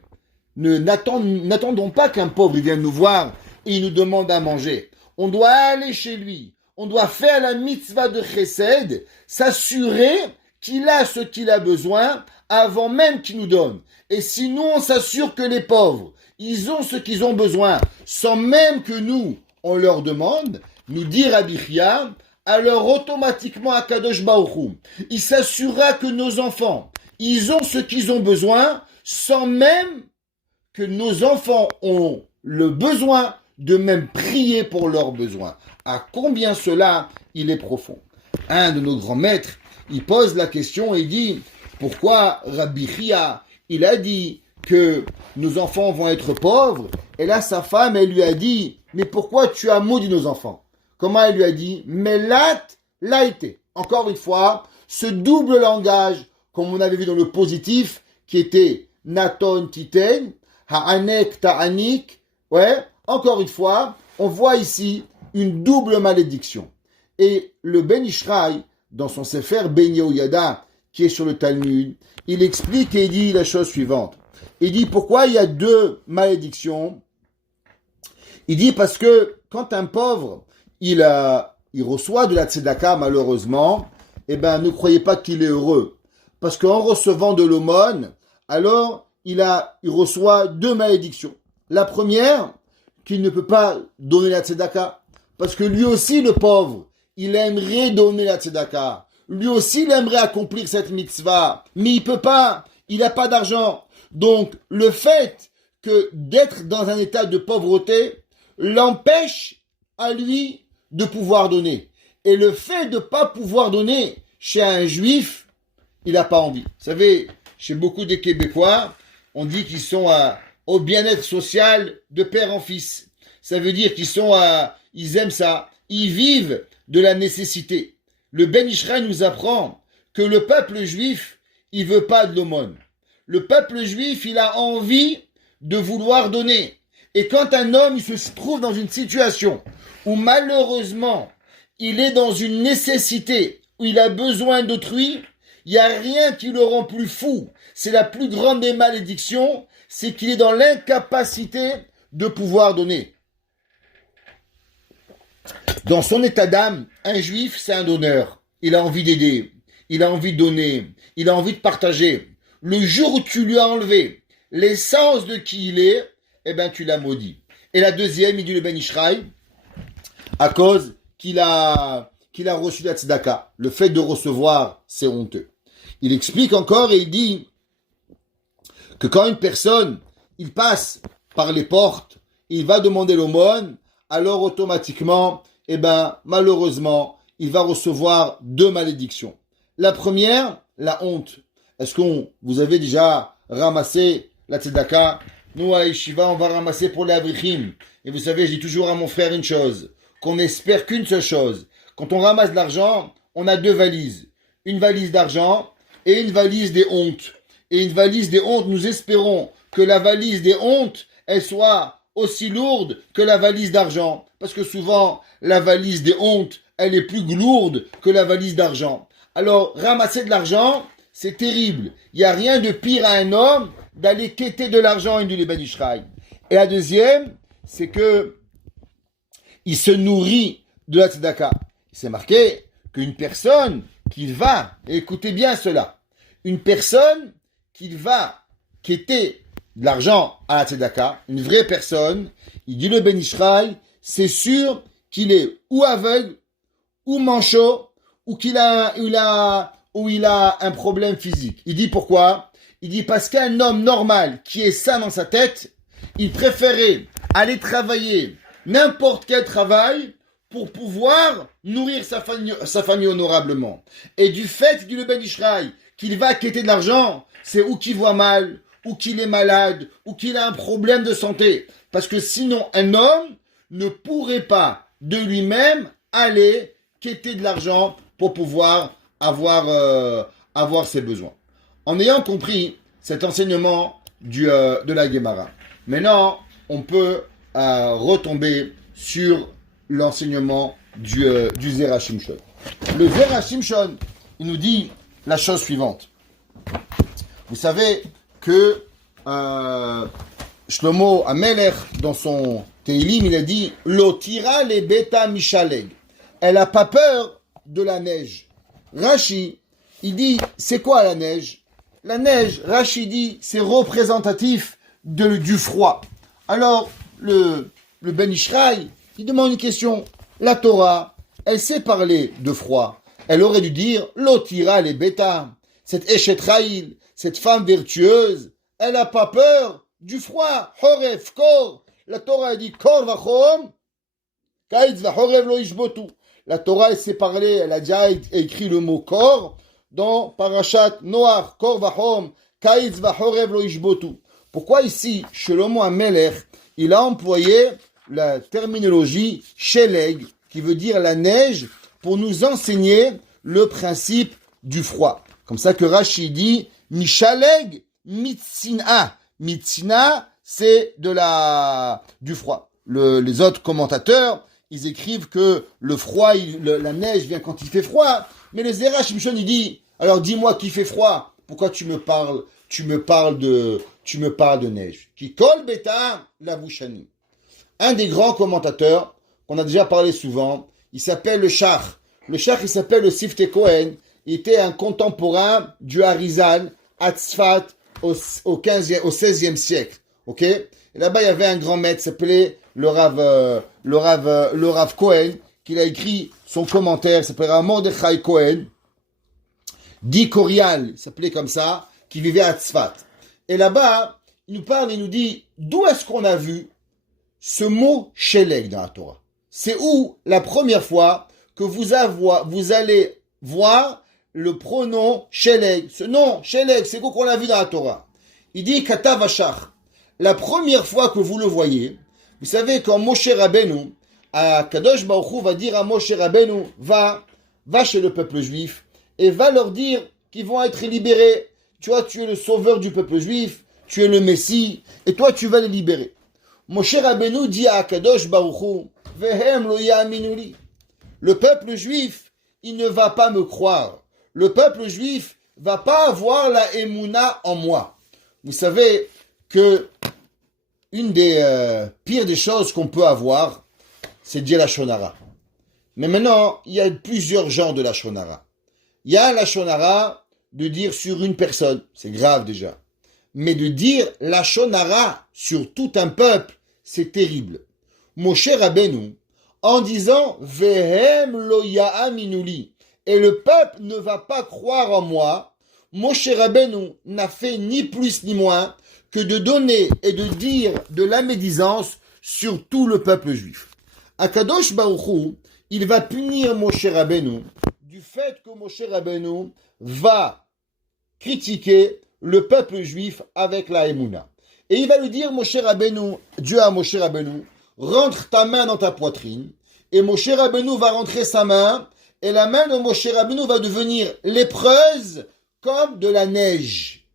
N'attendons pas qu'un pauvre vienne nous voir et il nous demande à manger. On doit aller chez lui. On doit faire la mitzvah de chesed, s'assurer qu'il a ce qu'il a besoin avant même qu'il nous donne. Et si nous, on s'assure que les pauvres, ils ont ce qu'ils ont besoin, sans même que nous, on leur demande, nous dit Rabbi Chia, alors automatiquement à Kadosh Baruch Hu, il s'assurera que nos enfants, ils ont ce qu'ils ont besoin, sans même que nos enfants ont le besoin de même prier pour leurs besoins. À combien cela, il est profond. Un de nos grands maîtres, il pose la question et dit, pourquoi Rabbi Chia, il a dit que nos enfants vont être pauvres, et là sa femme, elle lui a dit, mais pourquoi tu as maudit nos enfants? Comment elle lui a dit? Mais l'a été. Encore une fois, ce double langage, comme on avait vu dans le positif, qui était Naton Titen, Ha'anek Ta'anik, ouais, encore une fois, on voit ici une double malédiction. Et le Ben Ishraï, dans son Sefer Ben Yehoyada, qui est sur le Talmud, il explique et il dit la chose suivante. Il dit pourquoi il y a deux malédictions. Il dit parce que quand un pauvre, il reçoit de la tzedaka, malheureusement, eh ben, ne croyez pas qu'il est heureux. Parce qu'en recevant de l'aumône, alors, il reçoit deux malédictions. La première, qu'il ne peut pas donner la tzedaka. Parce que lui aussi, le pauvre, il aimerait donner la tzedaka. Lui aussi, il aimerait accomplir cette mitzvah. Mais il peut pas. Il n'a pas d'argent. Donc, le fait que d'être dans un état de pauvreté l'empêche à lui de pouvoir donner. Et le fait de ne pas pouvoir donner chez un juif, il n'a pas envie. Vous savez, chez beaucoup des Québécois, on dit qu'ils sont au bien-être social de père en fils. Ça veut dire ils aiment ça. Ils vivent de la nécessité. Le Ben Ishraï nous apprend que le peuple juif, il veut pas de l'aumône. Le peuple juif, il a envie de vouloir donner. Et quand un homme, il se trouve dans une situation où malheureusement, il est dans une nécessité, où il a besoin d'autrui, il n'y a rien qui le rend plus fou. C'est la plus grande des malédictions, c'est qu'il est dans l'incapacité de pouvoir donner. Dans son état d'âme, un juif, c'est un donneur. Il a envie d'aider, il a envie de donner, il a envie de partager. Le jour où tu lui as enlevé l'essence de qui il est, eh ben tu l'as maudit. Et la deuxième, il dit le Ben Ishraï, à cause qu'il a reçu la tzedaka. Le fait de recevoir, c'est honteux. Il explique encore et il dit que quand une personne, il passe par les portes, il va demander l'aumône, alors automatiquement, eh ben, malheureusement, il va recevoir deux malédictions. La première, la honte. Est-ce que vous avez déjà ramassé la tzedaka? Nous, à Yeshiva, on va ramasser pour les abrichim. Et vous savez, je dis toujours à mon frère une chose, qu'on espère qu'une seule chose. Quand on ramasse de l'argent, on a deux valises. Une valise d'argent et une valise des hontes. Et une valise des hontes, nous espérons que la valise des hontes, elle soit aussi lourde que la valise d'argent. Parce que souvent, la valise des hontes, elle est plus lourde que la valise d'argent. Alors, ramasser de l'argent, c'est terrible. Il n'y a rien de pire à un homme d'aller quêter de l'argent, il dit le Ben Ishraï. Et la deuxième, c'est que il se nourrit de la tzedaka. C'est marqué qu'une personne qui va, écoutez bien cela, une personne qui va quêter de l'argent à la tzedaka, une vraie personne, il dit le Ben Ishraï, c'est sûr qu'il est ou aveugle, ou manchot, ou il a un problème physique. Il dit pourquoi? Il dit parce qu'un homme normal qui est sain dans sa tête, il préférait aller travailler n'importe quel travail pour pouvoir nourrir sa famille honorablement. Et du fait, dit le Ben Ishraï, qu'il va quêter de l'argent, c'est ou qu'il voit mal, ou qu'il est malade, ou qu'il a un problème de santé. Parce que sinon, un homme ne pourrait pas de lui-même aller quêter de l'argent pour pouvoir avoir ses besoins. En ayant compris cet enseignement de la Gemara, maintenant, on peut retomber sur l'enseignement du Zera Shimshon. Le Zera Shimshon, il nous dit la chose suivante. Vous savez que Shlomo Amelech, dans son Teilim, il a dit « Lotira le beta mishaleg ». Elle n'a pas peur de la neige. Rashi, il dit « C'est quoi la neige ?» La neige, Rashi dit, c'est représentatif du froid. Alors, le Ben Ishraï, il demande une question. La Torah, elle sait parler de froid. Elle aurait dû dire « Lotira le beta ». Cette Eshet Raïl, cette femme vertueuse, elle n'a pas peur du froid. Horef, kor. La Torah a dit kor vachom, kaitz vachorev lo ishbotu. La Torah, elle sait parler, elle a déjà écrit le mot kor dans Parashat Noach, kor vachom, kaitz vachorev lo ishbotu. Pourquoi ici, Shlomo Amelech, il a employé la terminologie sheleg, qui veut dire la neige, pour nous enseigner le principe du froid. Comme ça que Rashi dit mishaleg mitzina. Mitzina, c'est du froid. Les autres commentateurs, ils écrivent que le froid, la neige vient quand il fait froid. Mais le Zera Shimshon, il dit, alors dis-moi qui fait froid. Pourquoi tu me parles de neige? Qui kol beta lavushani. Un des grands commentateurs, qu'on a déjà parlé souvent, il s'appelle le Shach. Le Shach, il s'appelle le Siftei Cohen. Il était un contemporain du Harizal à Tzfat au 16e siècle. Ok? Et là-bas, il y avait un grand maître, s'appelait le Rav Cohen, qui a écrit son commentaire, il s'appelait Mordechai Cohen, dit Corial, il s'appelait comme ça, qui vivait à Tzfat. Et là-bas, il nous parle, il nous dit, d'où est-ce qu'on a vu ce mot Sheleg dans la Torah? C'est où la première fois que vous allez voir le pronom Sheleg. Ce nom, Sheleg, c'est quoi qu'on l'a vu dans la Torah? Il dit Katav Ashach. La première fois que vous le voyez, vous savez, quand Moshe Rabbeinu, Kadosh Baruch Hu va dire à Moshe Rabbeinu, va chez le peuple juif et va leur dire qu'ils vont être libérés. Tu vois, tu es le sauveur du peuple juif, tu es le Messie, et toi tu vas les libérer. Moshe Rabbeinu dit à Kadosh Baruch Hu, Vehem lo ya'aminu li. Le peuple juif, il ne va pas me croire. Le peuple juif va pas avoir la émouna en moi. Vous savez que une des pires des choses qu'on peut avoir, c'est de dire la shonara. Mais maintenant, il y a plusieurs genres de la shonara. Il y a la shonara de dire sur une personne, c'est grave déjà. Mais de dire la shonara sur tout un peuple, c'est terrible. Moshe Rabbeinu, en disant Vehem lo ya'aminu li, et le peuple ne va pas croire en moi, Moshe Rabbeinu n'a fait ni plus ni moins que de donner et de dire de la médisance sur tout le peuple juif. Akadosh Baruch Hu, il va punir Moshe Rabbeinu du fait que Moshe Rabbeinu va critiquer le peuple juif avec la Emouna. Et il va lui dire, Moshe Rabbeinu, Dieu à Moshe Rabbeinu, rentre ta main dans ta poitrine, et Moshe Rabbeinu va rentrer sa main, et la main de Moshe Rabbeinu va devenir lépreuse comme de la neige.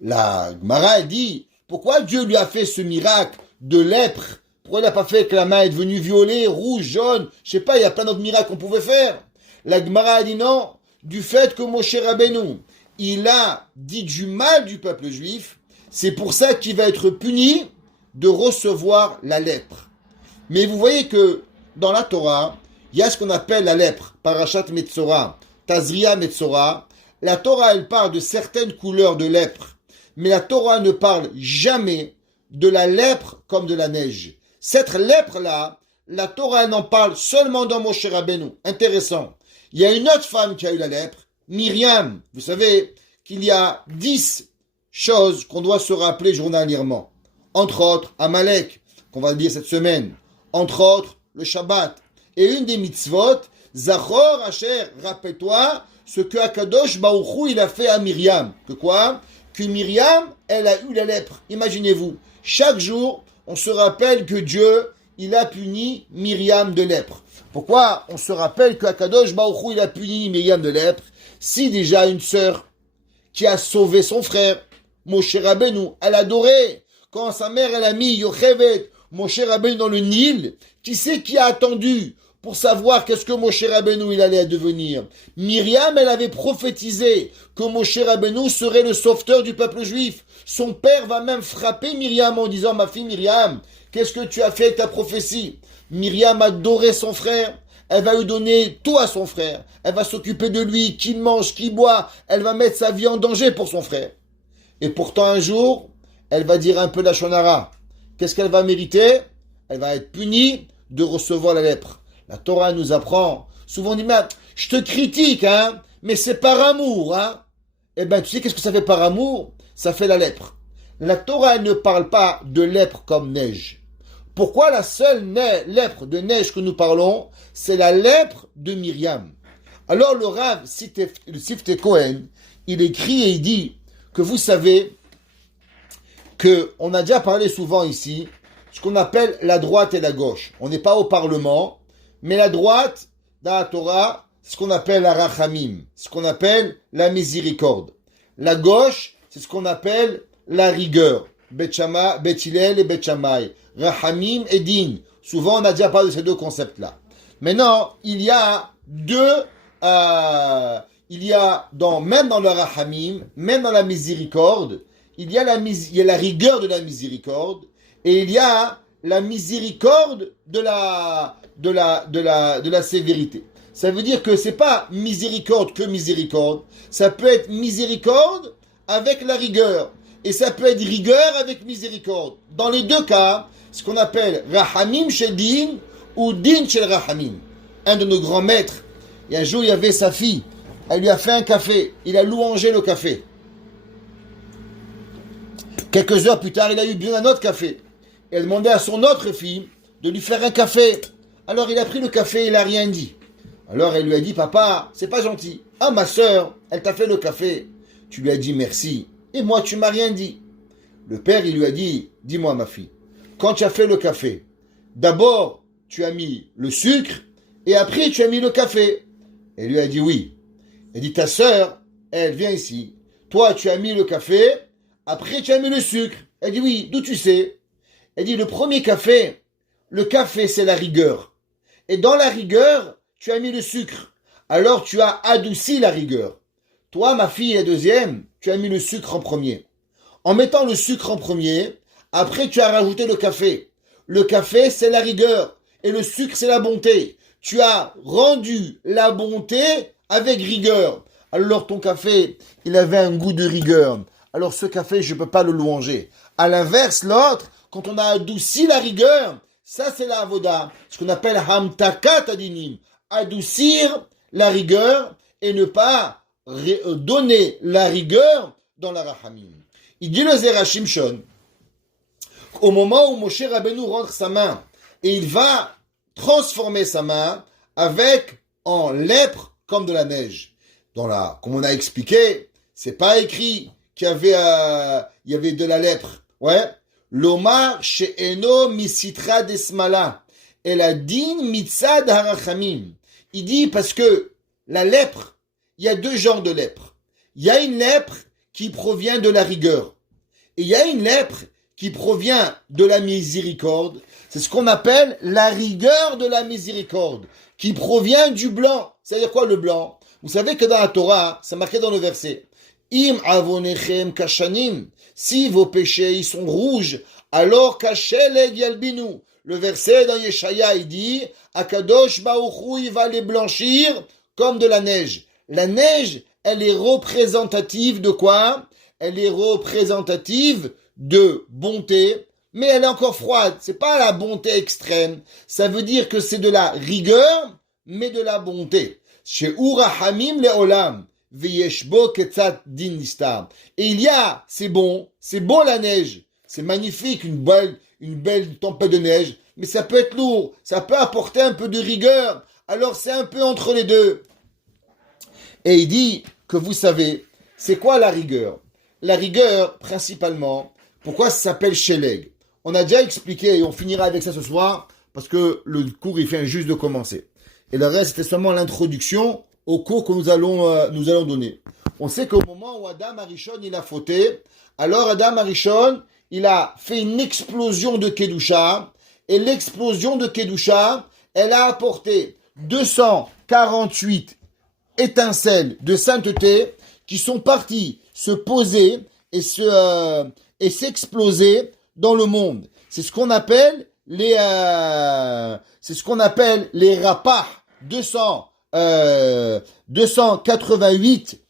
La Gemara dit, pourquoi Dieu lui a fait ce miracle de lèpre? Pourquoi il n'a pas fait que la main est devenue violet, rouge, jaune? Je sais pas, il y a plein d'autres miracles qu'on pouvait faire. La Gemara dit non, du fait que Moshe Rabbeinu, il a dit du mal du peuple juif, c'est pour ça qu'il va être puni de recevoir la lèpre. Mais vous voyez que dans la Torah, il y a ce qu'on appelle la lèpre, Parashat Metzora, Tazria Metzora. La Torah, elle parle de certaines couleurs de lèpre, mais la Torah ne parle jamais de la lèpre comme de la neige. Cette lèpre-là, la Torah, elle en parle seulement dans Moshe Rabbeinu. Intéressant. Il y a une autre femme qui a eu la lèpre, Myriam. Vous savez qu'il y a 10 choses qu'on doit se rappeler journalièrement. Entre autres, Amalek, qu'on va dire cette semaine. Entre autres, le Shabbat. Et une des mitzvot, Zachor Asher, rappelle-toi ce que Akadosh Baruch Hu, il a fait à Myriam. Que quoi? que Myriam, elle a eu la lèpre. Imaginez-vous, chaque jour, on se rappelle que Dieu, il a puni Myriam de lèpre. Pourquoi on se rappelle qu'Akadosh Baruch Hu, il a puni Myriam de lèpre? Si déjà une sœur qui a sauvé son frère, Moshe Rabbeinu, elle adorait. Quand sa mère, elle a mis Yochevet, Moshe Rabbeinu dans le Nil, qui c'est qui a attendu pour savoir qu'est-ce que Moshe Rabbeinu il allait devenir? Myriam, elle avait prophétisé que Moshe Rabbeinu serait le sauveteur du peuple juif. Son père va même frapper Myriam en disant, ma fille Myriam, qu'est-ce que tu as fait avec ta prophétie? Myriam adorait son frère. Elle va lui donner tout à son frère. Elle va s'occuper de lui, qu'il mange, qu'il boit. Elle va mettre sa vie en danger pour son frère. Et pourtant, un jour, elle va dire un peu la shonara. Qu'est-ce qu'elle va mériter? Elle va être punie de recevoir la lèpre. La Torah nous apprend. Souvent on dit, mais je te critique, hein, mais c'est par amour, hein. Eh ben, tu sais qu'est-ce que ça fait par amour? Ça fait la lèpre. La Torah ne parle pas de lèpre comme neige. Pourquoi la seule lèpre de neige que nous parlons, c'est la lèpre de Myriam? Alors le Rav Sifte Cohen, il écrit et il dit que vous savez que on a déjà parlé souvent ici ce qu'on appelle la droite et la gauche. On n'est pas au Parlement, mais la droite, dans la Torah, c'est ce qu'on appelle la rachamim, ce qu'on appelle la miséricorde. La gauche, c'est ce qu'on appelle la rigueur. Bet Hillel et Bet Shammai. Rachamim et Din. Souvent, on a déjà parlé de ces deux concepts-là. Maintenant, il y a même dans le Rachamim, même dans la miséricorde, il y a la rigueur de la miséricorde et il y a la miséricorde de la sévérité. Ça veut dire que c'est pas miséricorde que miséricorde. Ça peut être miséricorde avec la rigueur. Et ça peut être rigueur avec miséricorde. Dans les deux cas, ce qu'on appelle Rahamim shel Din ou Din shel Rahamim. Un de nos grands maîtres, et un jour il y avait sa fille, elle lui a fait un café, il a louangé le café. Quelques heures plus tard, il a eu besoin d'un autre café. Elle demandait à son autre fille de lui faire un café. Alors il a pris le café, il n'a rien dit. Alors elle lui a dit, papa, c'est pas gentil. Ah, ma sœur, elle t'a fait le café. Tu lui as dit merci. Et moi, tu m'as rien dit. Le père, il lui a dit, dis-moi ma fille, quand tu as fait le café, d'abord, tu as mis le sucre et après, tu as mis le café. Elle lui a dit oui. Elle dit, ta sœur, elle vient ici. Toi, tu as mis le café, après, tu as mis le sucre. Elle dit oui, d'où tu sais? Elle dit, le premier café, le café, c'est la rigueur. Et dans la rigueur, tu as mis le sucre. Alors, tu as adouci la rigueur. Toi, ma fille, la deuxième, tu as mis le sucre en premier. En mettant le sucre en premier, après tu as rajouté le café. Le café, c'est la rigueur. Et le sucre, c'est la bonté. Tu as rendu la bonté avec rigueur. Alors ton café, il avait un goût de rigueur. Alors ce café, je ne peux pas le louanger. À l'inverse, l'autre, quand on a adouci la rigueur, ça c'est la avoda. Ce qu'on appelle hamtakat adinim. Adoucir la rigueur et ne pas donner la rigueur dans la rachamim. Il dit le Zera Shimshon, au moment où Moshe Rabbeinu rentre sa main, et il va transformer sa main avec en lèpre comme de la neige. Comme on a expliqué, c'est pas écrit qu'il y avait de la lèpre. Ouais. L'omar she'eno misitra desmala, eladin mitzad harachamim. Il dit parce que la lèpre, il y a deux genres de lèpre. Il y a une lèpre qui provient de la rigueur. Et il y a une lèpre qui provient de la miséricorde. C'est ce qu'on appelle la rigueur de la miséricorde, qui provient du blanc. C'est-à-dire quoi le blanc? Vous savez que dans la Torah, c'est marqué dans le verset, Im avonechem kashanim, si vos péchés ils sont rouges, alors kasheleg yalbinu. Le verset dans Yeshaya, il dit, Akadosh Baruch Hu, il va les blanchir comme de la neige. La neige, elle est représentative de quoi? Elle est représentative de bonté, mais elle est encore froide. C'est pas la bonté extrême. Ça veut dire que c'est de la rigueur, mais de la bonté. Chez Urahamim leolam, veyeshbo ketzat din nistar. Et il y a, c'est bon la neige. C'est magnifique, une belle tempête de neige, mais ça peut être lourd. Ça peut apporter un peu de rigueur. Alors c'est un peu entre les deux. Et il dit que vous savez, c'est quoi la rigueur? la rigueur, principalement, pourquoi ça s'appelle Sheleg? On a déjà expliqué, et on finira avec ça ce soir, parce que le cours, il vient juste de commencer. Et le reste, c'était seulement l'introduction au cours que nous allons donner. On sait qu'au moment où Adam Arishon, il a fauté, alors Adam Arishon, il a fait une explosion de Kedusha, et l'explosion de Kedusha, elle a apporté 248 étincelles de sainteté qui sont parties se poser et s'exploser dans le monde. C'est ce qu'on appelle les rapah, 288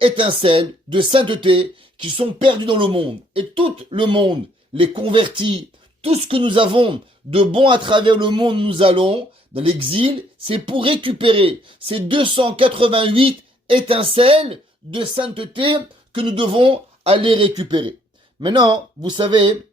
étincelles de sainteté qui sont perdues dans le monde. Et tout le monde, les convertis, tout ce que nous avons de bon à travers le monde, nous allons dans l'exil, c'est pour récupérer ces 288 étincelles de sainteté que nous devons aller récupérer. Maintenant, vous savez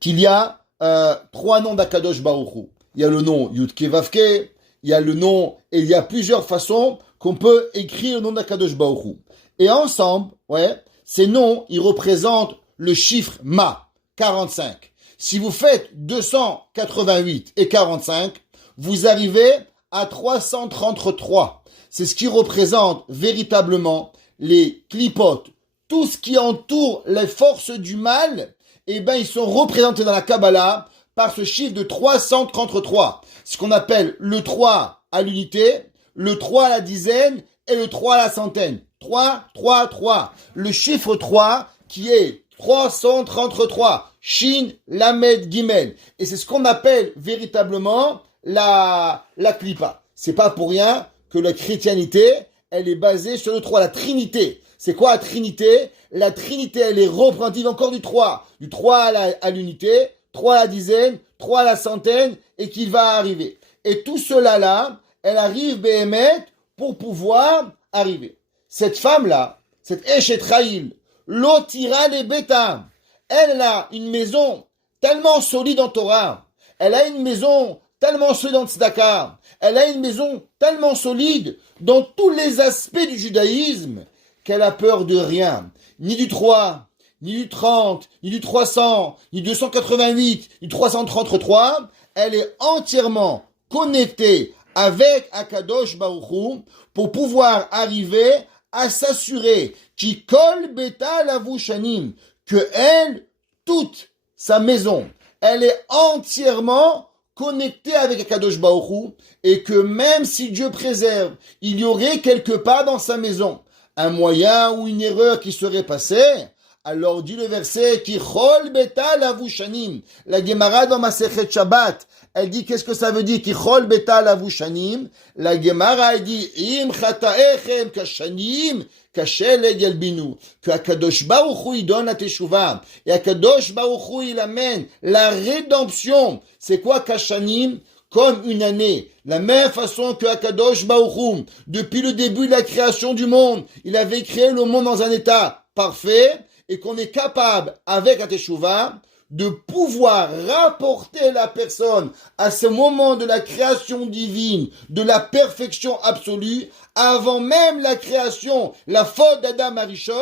qu'il y a 3 noms d'Akadosh Baruch Hu. Il y a le nom Yudke Vavke, il y a le nom, et il y a plusieurs façons qu'on peut écrire le nom d'Akadosh Baruch Hu. Et ensemble, ces noms, ils représentent le chiffre Ma, 45. Si vous faites 288 et 45, vous arrivez à 333. C'est ce qui représente véritablement les clipotes. Tout ce qui entoure les forces du mal, ils sont représentés dans la Kabbalah par ce chiffre de 333. Ce qu'on appelle le 3 à l'unité, le 3 à la dizaine et le 3 à la centaine. 3, 3, 3. Le chiffre 3 qui est 333. Shin, Lamed, Gimel. Et c'est ce qu'on appelle véritablement la klipa. C'est pas pour rien que la chrétienté, elle est basée sur le 3, la Trinité. C'est quoi la Trinité? La Trinité, elle est représentative encore du 3. Du 3 à l'unité, 3 à la dizaine, 3 à la centaine, et qu'il va arriver. Et tout cela là, elle arrive, Béhémet, pour pouvoir arriver. Cette femme-là, cette Eshet Raïl, l'otira les bêta, elle a une maison tellement solide en Torah, elle a une maison tellement solide en Tzedaka, elle a une maison tellement solide dans tous les aspects du judaïsme qu'elle a peur de rien, ni du 3, ni du 30, ni du 300, ni du 288, ni du 333, elle est entièrement connectée avec Akadosh Baruch Hu pour pouvoir arriver à s'assurer qui colle beta lavushanim, que elle, toute sa maison, elle est entièrement connectée avec Akadosh Baruch Hu, et que même si Dieu préserve, il y aurait quelque part dans sa maison un moyen ou une erreur qui serait passée, alors dit le verset qui chol beta lavushanim. La Gemara dans Masechet Shabbat, elle dit qu'est-ce que ça veut dire qui chol beta lavushanim? La Gemara elle dit im chataechem kashanim kasheleg yalbinu, que Akadosh Baruch Hu il donne la teshuva et Akadosh Baruch Hu il amène la rédemption. C'est quoi kashanim? Comme une année, la même façon que Akadosh Baruch Hu, depuis le début de la création du monde, il avait créé le monde dans un état parfait, et qu'on est capable, avec la Teshuvah, de pouvoir rapporter la personne à ce moment de la création divine, de la perfection absolue, avant même la création, la faute d'Adam Arishon,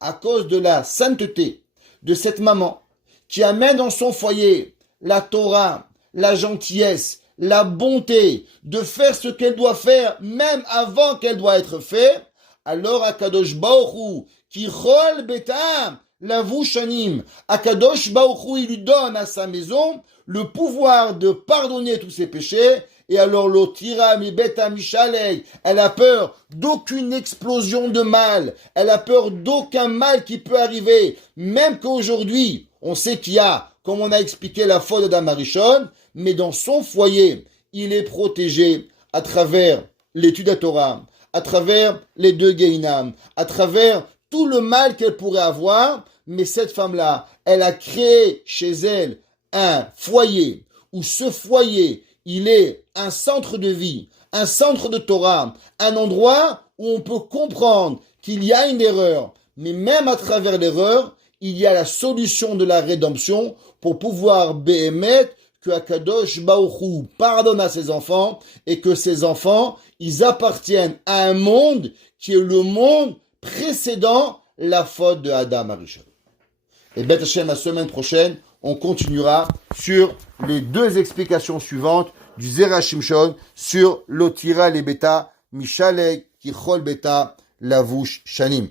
à cause de la sainteté de cette maman, qui amène dans son foyer la Torah, la gentillesse, la bonté, de faire ce qu'elle doit faire, même avant qu'elle doit être faite. Alors Akadosh Baruch Hu, qui chol betam lavushanim, Akadosh Baruch Hu, il lui donne à sa maison le pouvoir de pardonner tous ses péchés. Et alors l'otira mi beta mishalei, elle a peur d'aucune explosion de mal, elle a peur d'aucun mal qui peut arriver, même qu'aujourd'hui on sait qu'il y a, comme on a expliqué, la faute d'Adam Arishon, mais dans son foyer il est protégé à travers l'étude à Torah, à travers les 2 Gehinam, à travers tout le mal qu'elle pourrait avoir. Mais cette femme-là, elle a créé chez elle un foyer, où ce foyer, il est un centre de vie, un centre de Torah, un endroit où on peut comprendre qu'il y a une erreur, mais même à travers l'erreur, il y a la solution de la rédemption pour pouvoir béhémettre que Akadosh Baruch Hu pardonne à ses enfants et que ses enfants, ils appartiennent à un monde qui est le monde précédent la faute de Adam Arishon. Et Beth Hashem, la semaine prochaine, on continuera sur les deux explications suivantes du Zera Shimshon sur l'Otira les Beta, Mishalek, Kichol Beta, Lavush Shanim.